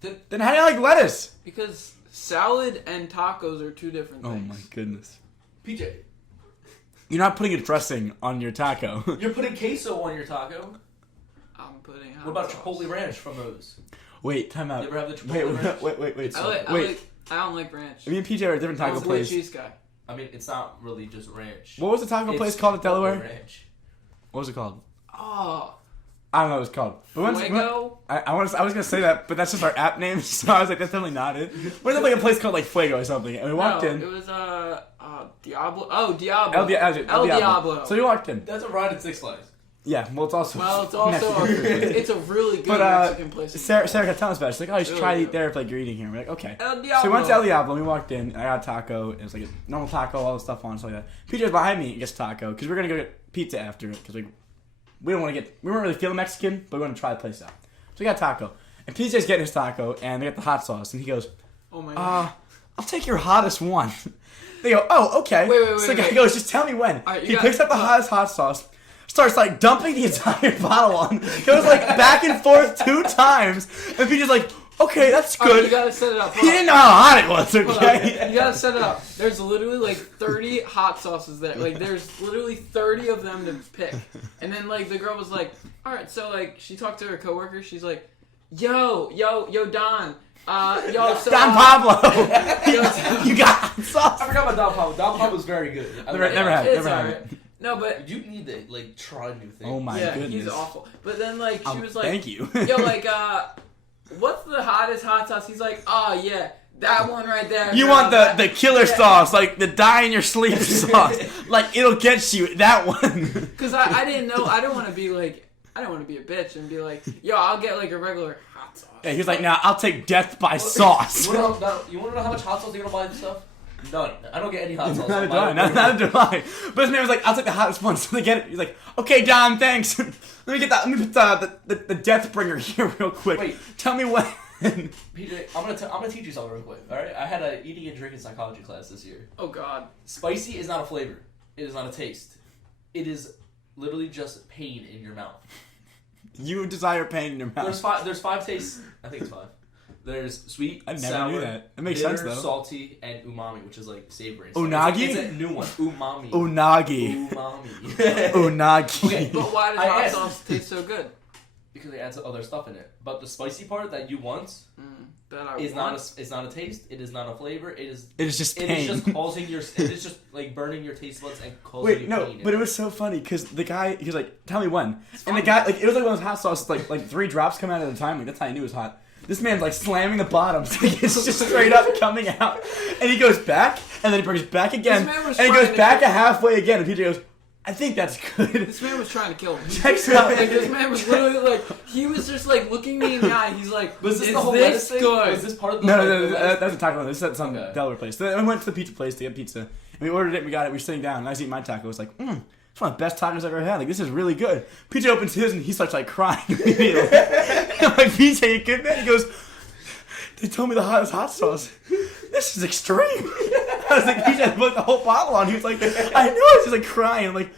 Then how do you like lettuce? because salad and tacos are 2 different Oh things. my goodness. PJ, You're not putting a dressing on your taco. you're putting queso on your taco. I'm putting. What about hot Chipotle sauce. ranch from those? Wait, time out. You ever have the Chipotle ranch? Wait. I don't like ranch. Me and PJ are at a different I'm taco a blue place. cheese guy. I mean, it's not really just ranch. What was the taco It's place called in Chipotle Delaware? Ranch. What was it called? Oh, I don't know what it's called. But once, Fuego. I was gonna say that, but that's just our app name, so I was like, that's definitely not it. What is it, like a place called like Fuego or something? And we walked no, in. it was Diablo. Oh, Diablo. El Diablo. So we walked in. That's a ride at Six Flags. Yeah, well, it's also. Well, it's also it's a really good But Mexican place. in Sarah Diablo. got telling us about it. She's like, oh, you should Really try to eat good. there if like you're eating here. We're like, okay. El Diablo. So we went to El Diablo and we walked in and I got a taco. It was like a normal taco, all the stuff on, stuff like that. PJ was behind me and gets taco because we were gonna go get pizza after it because we don't want to we weren't really feeling Mexican, but we want to try the place out. So we got taco and PJ's getting his taco and they got the hot sauce and he goes, Oh my god. I'll take your hottest one. They go, oh, okay. Wait, So the guy wait. goes, just tell me when. Alright, you He got- picks up the hottest hot sauce, starts like dumping the entire bottle on, goes like back and forth 2 times, and PJ's like, okay, that's Alright, good. you gotta set it up. He didn't know how hot it was, Hold on. okay? You gotta set it up. There's literally like 30 hot sauces there. Like there's literally 30 of them to pick. And then like the girl was like, all right, so like she talked to her coworker. She's like, yo, Don. So Don Pablo. yo, You got hot sauce. I forgot about Don Pablo. Don Pablo's very good. I Never like had it. it's Never had alright. it. No, but You need to like try new things. Oh my yeah, goodness. he's awful. But then like she was like, thank you. yo, like what's the hottest hot sauce? He's like, oh yeah, that one right there. You girl, want that- the killer Yeah. sauce, like the die in your sleep sauce. Like it'll get you that one. Cause I didn't know. I didn't want to be like. I didn't want to be a bitch and be like, yo, I'll get like a regular hot sauce. Yeah, he was like, nah, I'll take death by sauce. You wanna know how much hot sauce you're gonna buy and stuff? None. I don't get any hot sauce. Neither do I. Neither do I. But his man was like, I'll take the hottest one. So they get it. He's like, okay, Don, thanks. Let me get that. Let me put the death bringer here real quick. Wait. Tell me when. PJ, I'm gonna teach you something real quick. All right, I had a eating and drinking psychology class this year. Oh God. Spicy is not a flavor. It is not a taste. It is literally just pain in your mouth. You desire pain in your mouth. There's 5 tastes. I think it's 5. There's sweet, I never sour, knew that. It makes bitter, sense, though. salty, and umami, which is like savory. Unagi? It's a new one. Umami. Unagi. Umami. Unagi. Okay, But why does I hot asked- sauce taste so good? Because it adds other stuff in it. But the spicy part that you want That I is want. not a taste. It is not a flavor. It is just It pain. is just causing your. It is just like burning your taste buds and causing Wait, you no, pain. but it was so funny because the guy, he was like, tell me when. And the fine. guy, like, it was like one of those hot sauces, like 3 drops come out at a time. Like, that's how I knew it was hot. This man's like slamming the bottoms. Like, it's just straight up coming out. And he goes back, and then he brings it back again. This man was And he trying goes to back get- a halfway again. And PJ goes, I think that's good. This man was trying to kill me. Checks out. Like this man was literally like, he was just like looking me in the eye. He's like, was this is the whole this lettuce thing? good? Was this part of the? No, the lettuce that's a taco. This is at some Okay. Delaware place. Then we went to the pizza place to get pizza. And we ordered it, we got it, we were sitting down, and I was eating my taco. I was like, it's one of the best tacos I've ever had. Like, this is really good. PJ opens his and he starts like crying immediately. I'm like, PJ, you good, man? He goes, they told me the hottest hot sauce. This is extreme. I was like, PJ, I put the whole bottle on. He was like, I know. He's like crying. I'm like,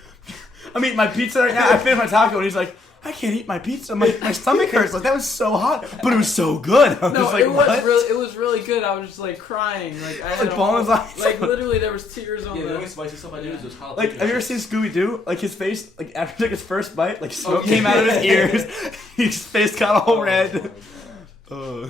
I'm eating my pizza right now. I finished my taco and he's like, I can't eat my pizza. My stomach hurts. Like, that was so hot, but it was so good. I was No, like, it was what? it was really good. I was just like crying. Like I had Like a bawling whole- his eyes like out. literally there was tears on Yeah, the only the. spicy stuff I do is just jalapeno. Like, have you ever seen Scooby Doo? Like, his face, like, after he took his first bite, like, smoke yeah. came out of his ears. His face got all red. Yeah,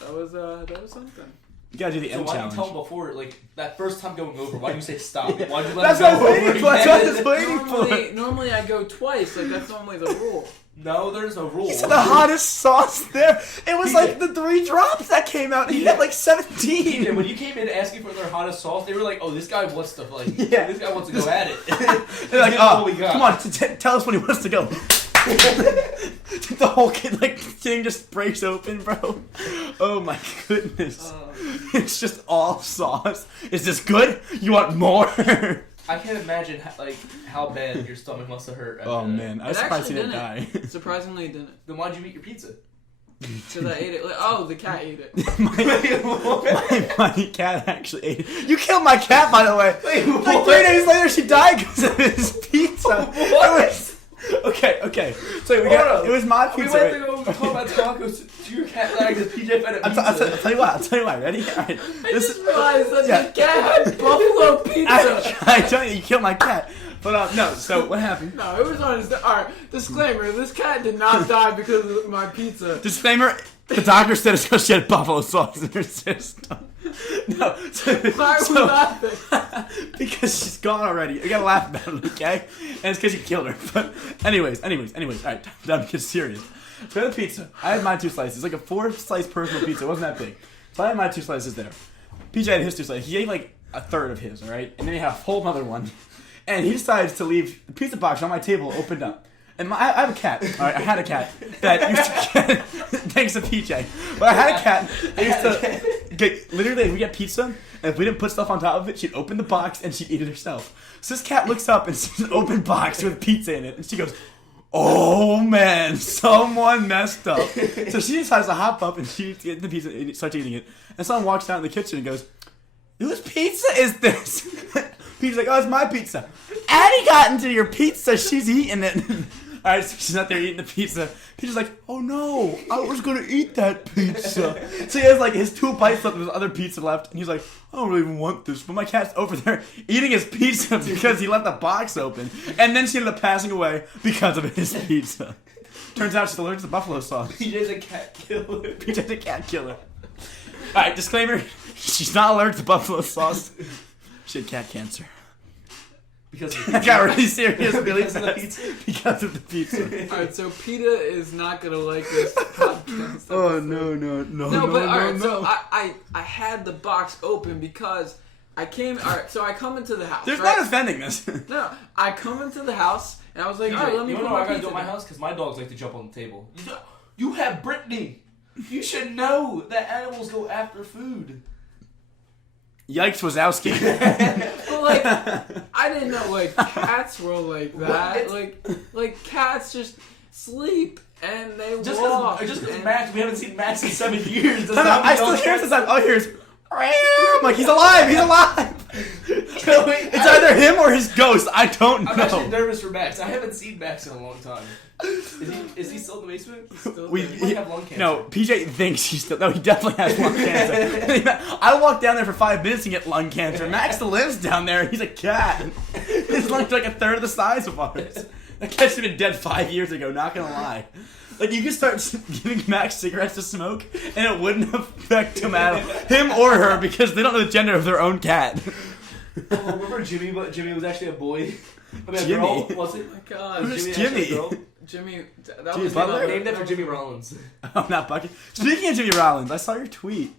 that was something. You gotta do the So end why did you challenge. tell him before, like, that first time going over, why did you say stop? Why'd you let That's him what go I was over waiting for. That's what I was again? waiting for. Normally I go twice. Like that's normally the rule. No, there's no rule. He said the hottest sauce there. It was like the 3 drops that came out. And he had like 17. And when you came in asking for their hottest sauce, they were like, "Oh, this guy wants to like, Yeah. this guy wants to go at it." They're like, This is what oh, we got." come on, tell us when he wants to go. The whole kid, like, thing just breaks open, bro. Oh my goodness. It's just all sauce. Is this good? You want more? I can't imagine how bad your stomach must have hurt. After Oh that. man, I was It surprised he actually didn't die. Surprisingly, it didn't. Then why'd you eat your pizza? Because I ate it. Like, oh, the cat ate it. my cat actually ate it. You killed my cat, by the way. Wait, Like 3 days later, she died because of his pizza. Okay. So it was my We pizza. went right? to go talk about tacos to your cat died because PJ fed it I'll tell you why. Ready? All right. I just realized that the cat had buffalo pizza. I tell you killed my cat. But no. So what happened? No, it was on his. Alright, disclaimer: this cat did not die because of my pizza. Disclaimer: the doctor said it's because she had buffalo sauce in her system. No. Why are we laughing? Because she's gone already. You gotta laugh about it, okay? And it's because you killed her. But anyways. All right, time to get serious. So I had the pizza. I had my 2 slices. Like a 4-slice personal pizza. It wasn't that big. So I had my 2 slices there. PJ had his 2 slices. He ate like a third of his, all right? And then he had a whole other one. And he decides to leave the pizza box on my table opened up. And I have a cat. All right, I had a cat that used to get, thanks to PJ. But I had a cat that used to get, literally, we get pizza, and if we didn't put stuff on top of it, she'd open the box and she'd eat it herself. So this cat looks up and sees an open box with pizza in it, and she goes, oh man, someone messed up. So she decides to hop up and she gets the pizza and starts eating it. And someone walks down in the kitchen and goes, whose pizza is this? Peter's like, oh, it's my pizza. Addie got into your pizza. She's eating it. All right, so she's out there eating the pizza. Peter's like, oh no, I was going to eat that pizza. So he has like his 2 bites left of his other pizza left. And he's like, I don't really even want this. But my cat's over there eating his pizza because he left the box open. And then she ended up passing away because of his pizza. Turns out she's allergic to buffalo sauce. PJ's a cat killer. PJ's a cat killer. Alright, disclaimer. She's not allergic to buffalo sauce. She had cat cancer. Because I got really serious really Because of the fast. pizza. Because of the pizza. Alright, so PETA is not gonna like this podcast. Oh, no. No, but alright, so I had the box open because I came. Alright, so I come into the house. There's right? not defending this. No, I come into the house and I was like, alright, let me you put know what I my gotta pizza do at my down. house? Because my dogs like to jump on the table. You have Brittany. You should know that animals go after food. Yikes, Wazowski. But like, I didn't know like cats were like that. Like cats just sleep and they Just walk. because and- Max, we haven't seen Max in 7 years. does No, not I mean still dogs- hear sometimes. All I hear is, I'm like, he's alive. It's either him or his ghost. I don't I'm actually know. nervous for Max. I haven't seen Max in a long time. Is he still in the basement? Still We, there. He might have lung cancer. no, PJ thinks he's still. No, he definitely has lung cancer. I walked down there for 5 minutes to get lung cancer. Max still lives down there. He's a cat. His lungs are like a third of the size of ours. That cat should have been dead 5 years ago. Not gonna lie. Like you could start giving Max cigarettes to smoke, and it wouldn't affect him or her because they don't know the gender of their own cat. Oh, remember Jimmy? But Jimmy was actually a boy. I mean, a Jimmy? girl, was it? Oh my God, Who's Jimmy? actually a Jimmy? girl? Jimmy, that Jimmy was Butler? Named after Jimmy Rollins. I'm not bucket. Speaking of Jimmy Rollins, I saw your tweet.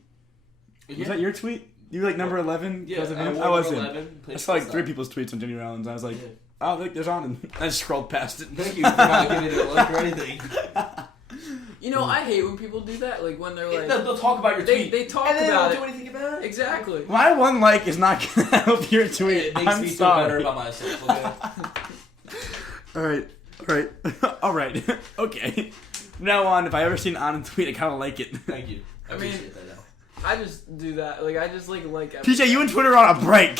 Was Yeah. that your tweet? You were like number 11 Yeah, because of I him? wore I was number him. 11, I played saw like stuff. 3 people's tweets on Jimmy Rollins. I was like, Yeah. oh, look, there's on. And I just scrolled past it. Thank you for not giving it a like or anything. You know, I hate when people do that. Like when they're like, They'll talk about your tweet. they talk and then about they don't it. do anything about it. Exactly. My one like is not going to help your tweet. It makes I'm me feel sorry. better about myself. Okay? All right. Okay. From now on, if I ever see an Anand tweet, I kind of like it. Thank you. I I mean- appreciate that now. I just do that. Like I just like PJ, you and Twitter are on a break.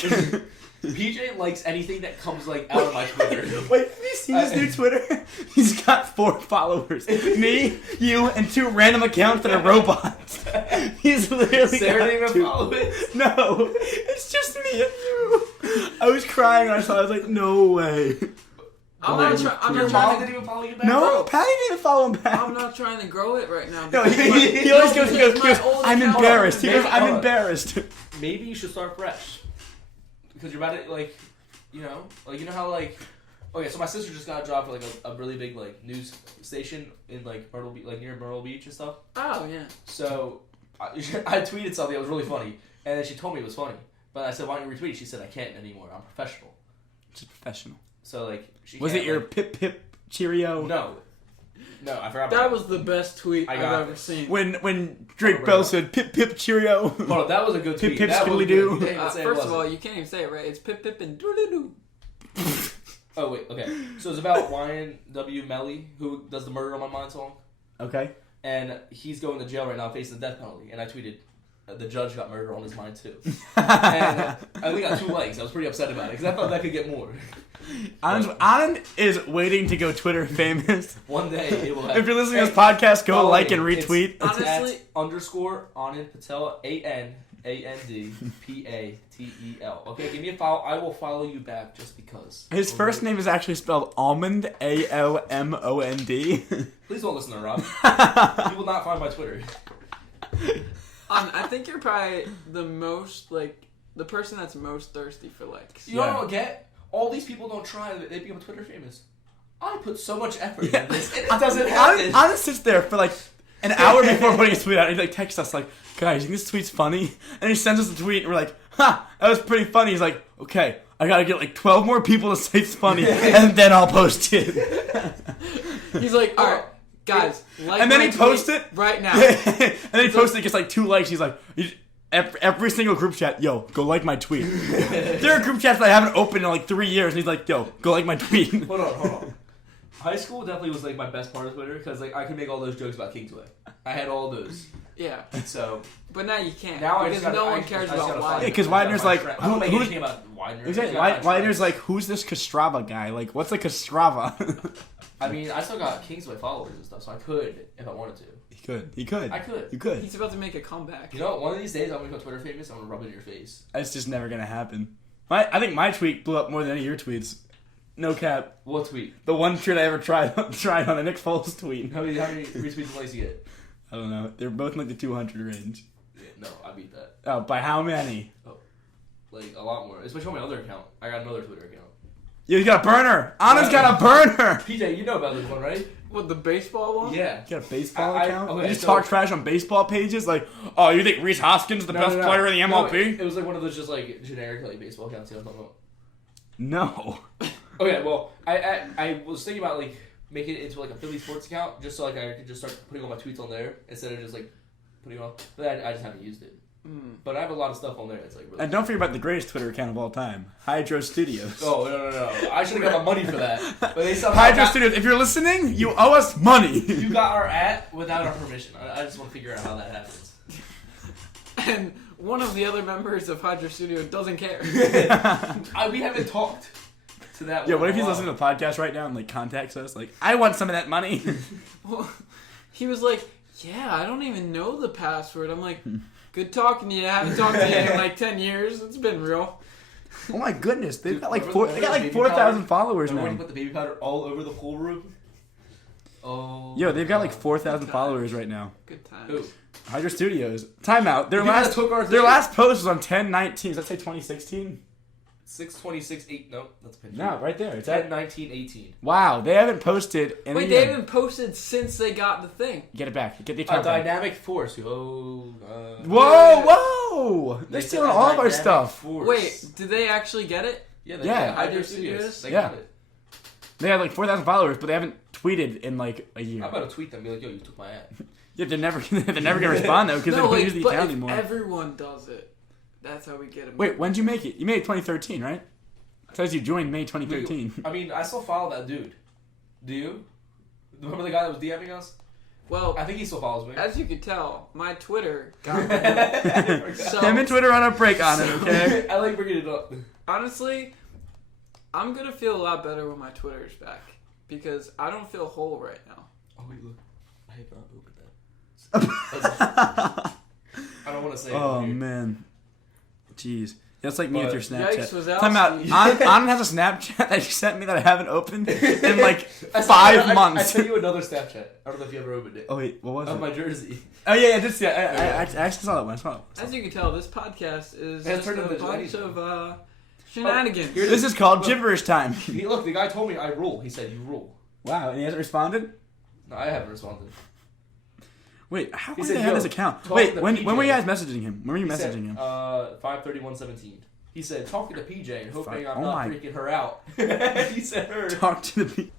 PJ likes anything that comes like out of my Twitter. Wait, have you seen his new Twitter? He's got 4 followers. Me, you, and 2 random accounts that are robots. He's literally Sarah got didn't even 2. follow it. No, it's just me and you. I was crying when I saw it. I was like, no way. I'm not trying. I'm Your not mom trying. didn't even follow you back? No, bro. Patty didn't follow him back. I'm not trying to grow it right now. No, because he always goes, my old I'm account- embarrassed. He goes, Hold I'm on. embarrassed. Maybe you should start fresh. Because you're about to, like, you know how, like, okay, so my sister just got a job for, like, a really big, like, news station in, like, Myrtle Beach, like, near Myrtle Beach and stuff. Oh yeah. So, I tweeted something that was really funny, and then she told me it was funny. But I said, why don't you retweet it? She said, I can't anymore. I'm professional. Just professional. So, like, she Was can't, it your like, pip pip Cheerio? No, I forgot about That was the best tweet I I've got ever this. seen. When Drake Oh, Bell bro. said pip pip Cheerio. Hold on, that was a good tweet. Pip, That was skiddly good. doo. You can't even say it First of wasn't. all, you can't even say it right. It's pip pip and doo doo doo. Oh, wait, okay. So it's about YNW Melly, who does the Murder on My Mind song. Okay. And he's going to jail right now facing the death penalty. And I tweeted, the judge got murder on his mind too. And I only got 2 likes. I was pretty upset about it because I thought that could get more. Anand is waiting to go Twitter famous. One day it will happen. If you're listening to this podcast, go follow like me. and retweet. It's Honestly- at _ Anand Patel, ANandPatel. Okay, give me a follow. I will follow you back just because. His first name is actually spelled Almond, Almond. Please don't listen to Rob. You will not find my Twitter. I think you're probably the most the person that's most thirsty for likes. You know what I don't get? All these people don't try. They become Twitter famous. I put so much effort into this, and it doesn't happen. Anand sits there for like an hour before putting his tweet out. He like texts us like, guys, you think this tweet's funny? And he sends us a tweet and we're like, ha, that was pretty funny. He's like, okay, I gotta get like 12 more people to say it's funny and then I'll post it. He's like, all right, guys, like And then my he posts tweet it right now. and then he posts it, gets like 2 likes. He's like, every single group chat, yo, go like my tweet. There are group chats that I haven't opened in like 3 years and he's like, yo, go like my tweet. Hold on. High school definitely was like my best part of Twitter because like I could make all those jokes about Kingsway. I had all those. Yeah, So but now you can't now I because just gotta, no I one just- cares I just about gotta why. find Yeah, 'cause it. I gotta Widener's find like, friends. I don't make who- anything about Widener. Exactly. I gotta find Widener's friends. like, who's this Castrava guy? Like, what's a Castrava? I mean, I still got Kingsway followers and stuff, so I could if I wanted to. He could. I could. You could. He's about to make a comeback. You know, one of these days I'm gonna go Twitter famous. I'm gonna rub it in your face. That's just never gonna happen. I think my tweet blew up more than any of your tweets. No cap. What tweet? The one tweet I ever tried on a Nick Foles tweet. How many retweets and likes you get? I don't know. They're both in like the 200 range. Yeah, no, I beat that. Oh, by how many? Like a lot more, especially on my other account. I got another Twitter account. You got a burner. Anna's got a burner. PJ, you know about this one, right? What, the baseball one? Yeah. You got a baseball I- account? okay, You just so- talk trash on baseball pages? Like, oh, you think Reese Hoskins is the best player in the No, MLB? it was like one of those just like generic like baseball accounts. You know what I'm talking about? No. Okay, well, I was thinking about like making it into like a Philly sports account just so like I could just start putting all my tweets on there instead of just like putting on. But I just haven't used it. But I have a lot of stuff on there. It's like really. And don't forget about the greatest Twitter account of all time, Hydro Studios. Oh no! I should have got my money for that. But they somehow Hydro got, Studios, if you're listening, you owe us money. you got our at without our permission. I just want to figure out how that happens. And one of the other members of Hydro Studio doesn't care. We haven't talked to that. Yeah, one what in if a he's while. listening to the podcast right now and like contacts us? Like, I want some of that money. Well, he was like, yeah, I don't even know the password. I'm like, good talking to you. I haven't talked to you in like 10 years. It's been real. Oh my goodness, they've Dude, got like remember- they got like baby 4,000 powder? followers Remember when now. you put the baby powder all over the pool room? Oh. Yo, they've got like 4,000 followers right now. Good times. Who? Hydro Studios. Timeout. Their You guys last took our their thing. last post was on 10/19. Does that say 2016? 6/26/8. No, that's a picture. No, right there. It's at 10/19/18. wow. They haven't posted. In Wait, a they year. haven't posted since they got the thing. Get it back. Get the A account back. dynamic force. Oh. Whoa, whoa! They They're said stealing a all of our dynamic stuff. force. Wait, did they actually get it? Yeah. Yeah. got Hydro Hydro Studios. Studios? They Yeah. got it. They have like 4,000 followers, but they haven't tweeted in like a year. I'm about to tweet them. Be like, yo, you took my ad. Yeah, they're never gonna respond though because they No, don't like, use the but account if anymore. everyone does it, that's how we get them. Wait, when did you make it? You made it 2013, right? It says you joined May 2013. I mean, I still follow that dude. Do you? Remember the guy that was DMing us? Well, I think he still follows me. as you could tell, my Twitter got so, Him and Twitter on a break on it, okay? I like bringing it up. honestly, I'm gonna feel a lot better when my Twitter's back because I don't feel whole right now. Oh wait, look. I have not opened that. I don't want to say it. Oh on here. man, jeez, that's like me But with your Snapchat. Yikes, Wazowski. Time out. Anand has a Snapchat that you sent me that I haven't opened in like I sent 5 you- months. I sent you another Snapchat. I don't know if you ever opened it. Oh wait, what was Of it? my jersey. Oh yeah, I did see it. I actually saw that one. I saw it. As you can tell, this podcast is It just turned a into bunch anything. of shenanigans. here it This is called gibberish time. He, look, the guy told me I rule. He said you rule. Wow, and he hasn't responded. No, I haven't responded. Wait, how He long said, did they have "Yo, this account? talk Wait, to when PJ." were you guys messaging him? When were you He said, messaging him? 5:31:17. He said, talking to PJ and hoping I'm Oh not my- freaking her out. He said her. Talk to the people.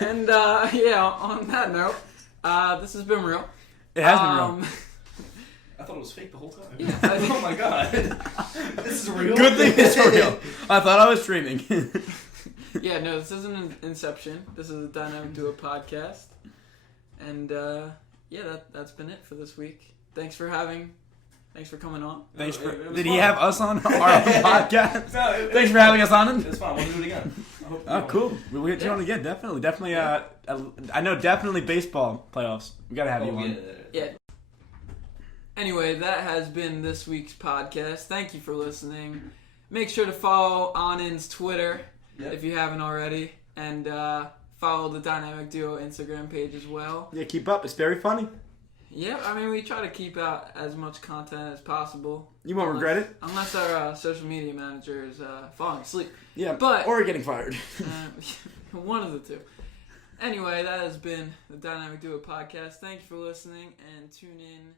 And yeah, on that note, this has been real. It has been real. I thought it was fake the whole time. Yeah. Oh my god. This is real. Good thing it's real. I thought I was streaming. Yeah, no, this isn't an Inception. This is a Dynamic Duo podcast. And yeah, that's been it for this week. Thanks for coming on. Thanks for. It was Did he fun. have us on our podcast? No, Thanks for having us on. It's fine. We'll do it again. I hope Oh, cool. We'll get you on again. Definitely. I know definitely baseball playoffs. We gotta have you on. Yeah. Anyway, that has been this week's podcast. Thank you for listening. Make sure to follow Anand's Twitter if you haven't already. And follow the Dynamic Duo Instagram page as well. Yeah, keep up. It's very funny. Yeah, I mean, we try to keep out as much content as possible. You won't regret it. Unless our social media manager is falling asleep. Yeah, But- or getting fired. One of the two. Anyway, that has been the Dynamic Duo podcast. Thank you for listening and tune in